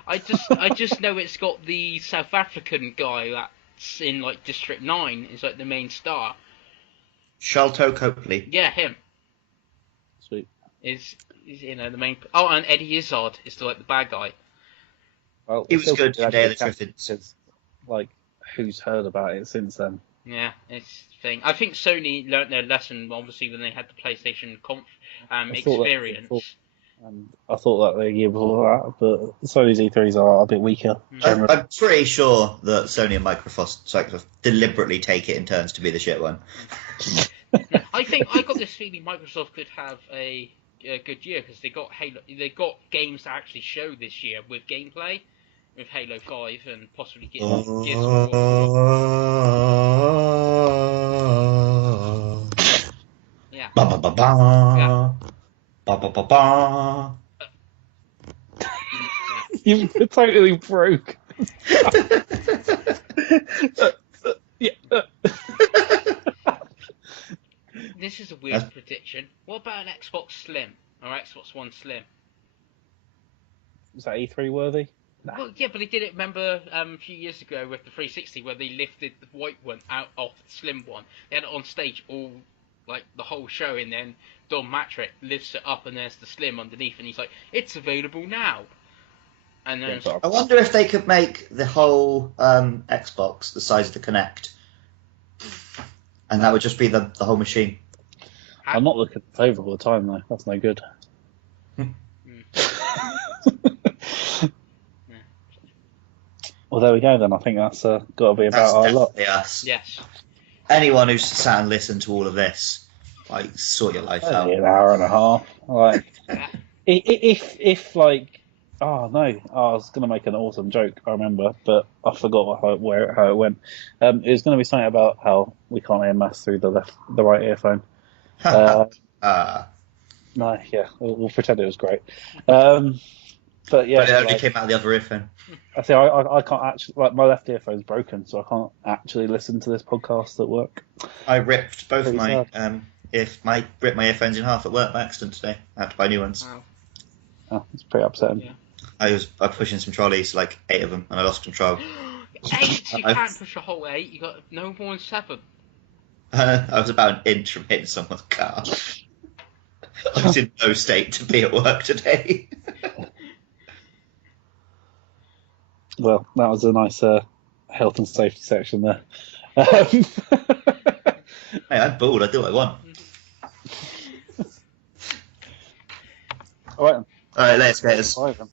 I just know it's got the South African guy that's in District 9 is the main star. Sholto Copley. Yeah, him. Sweet. Is the main? Oh, and Eddie Izzard is the bad guy. Well, he was good for Day of the Triffids. Who's heard about it since then? Yeah, it's the thing. I think Sony learnt their lesson obviously when they had the PlayStation experience. I thought that the year before that, but Sony's E3s are a bit weaker. I'm pretty sure that Sony and Microsoft deliberately take it in turns to be the shit one. I got this feeling Microsoft could have a good year because they got games to actually show this year with gameplay, with Halo 5 and possibly Gears of War. Yeah. Ba ba ba ba. Ba ba ba ba. You totally broke. Yeah. This is a weird prediction. What about an Xbox Slim or Xbox One Slim? Was that E3 worthy? Nah. Well, yeah, but they did it. Remember a few years ago with the 360 where they lifted the white one out of the slim one. They had it on stage all like the whole show, and then Don Matrick lifts it up, and there's the slim underneath, and he's like, "It's available now." And then I wonder if they could make the whole Xbox the size of the Kinect, and that would just be the whole machine. I'm not looking at favour all the time though. That's no good. Well, there we go then. I think that's got to be about our lot. Us. Yes. Anyone who's sat and listened to all of this, like, sort your life out. An hour and a half. Like, if like, oh no, I was going to make an awesome joke. I remember, but I forgot how it went. It was going to be something about how we can't hear maths through the right earphone. No, yeah, we'll pretend it was great. But yeah, but it only came out of the other earphone. I say I can't actually, like, my left earphone's broken, so I can't actually listen to this podcast at work. I ripped both Pretty my sad. ripped my earphones in half at work by accident today. I had to buy new ones. Wow. Oh, it's pretty upsetting. Yeah. I was pushing some trolleys, like 8 of them, and I lost control. 8? You can't push a whole 8. You got no more than 7. I was about an inch from hitting someone's car. I was in no state to be at work today. Well, that was a nice health and safety section there. Hey, I'm bored. I do what I want. All right. All right, let's get us. All right, then.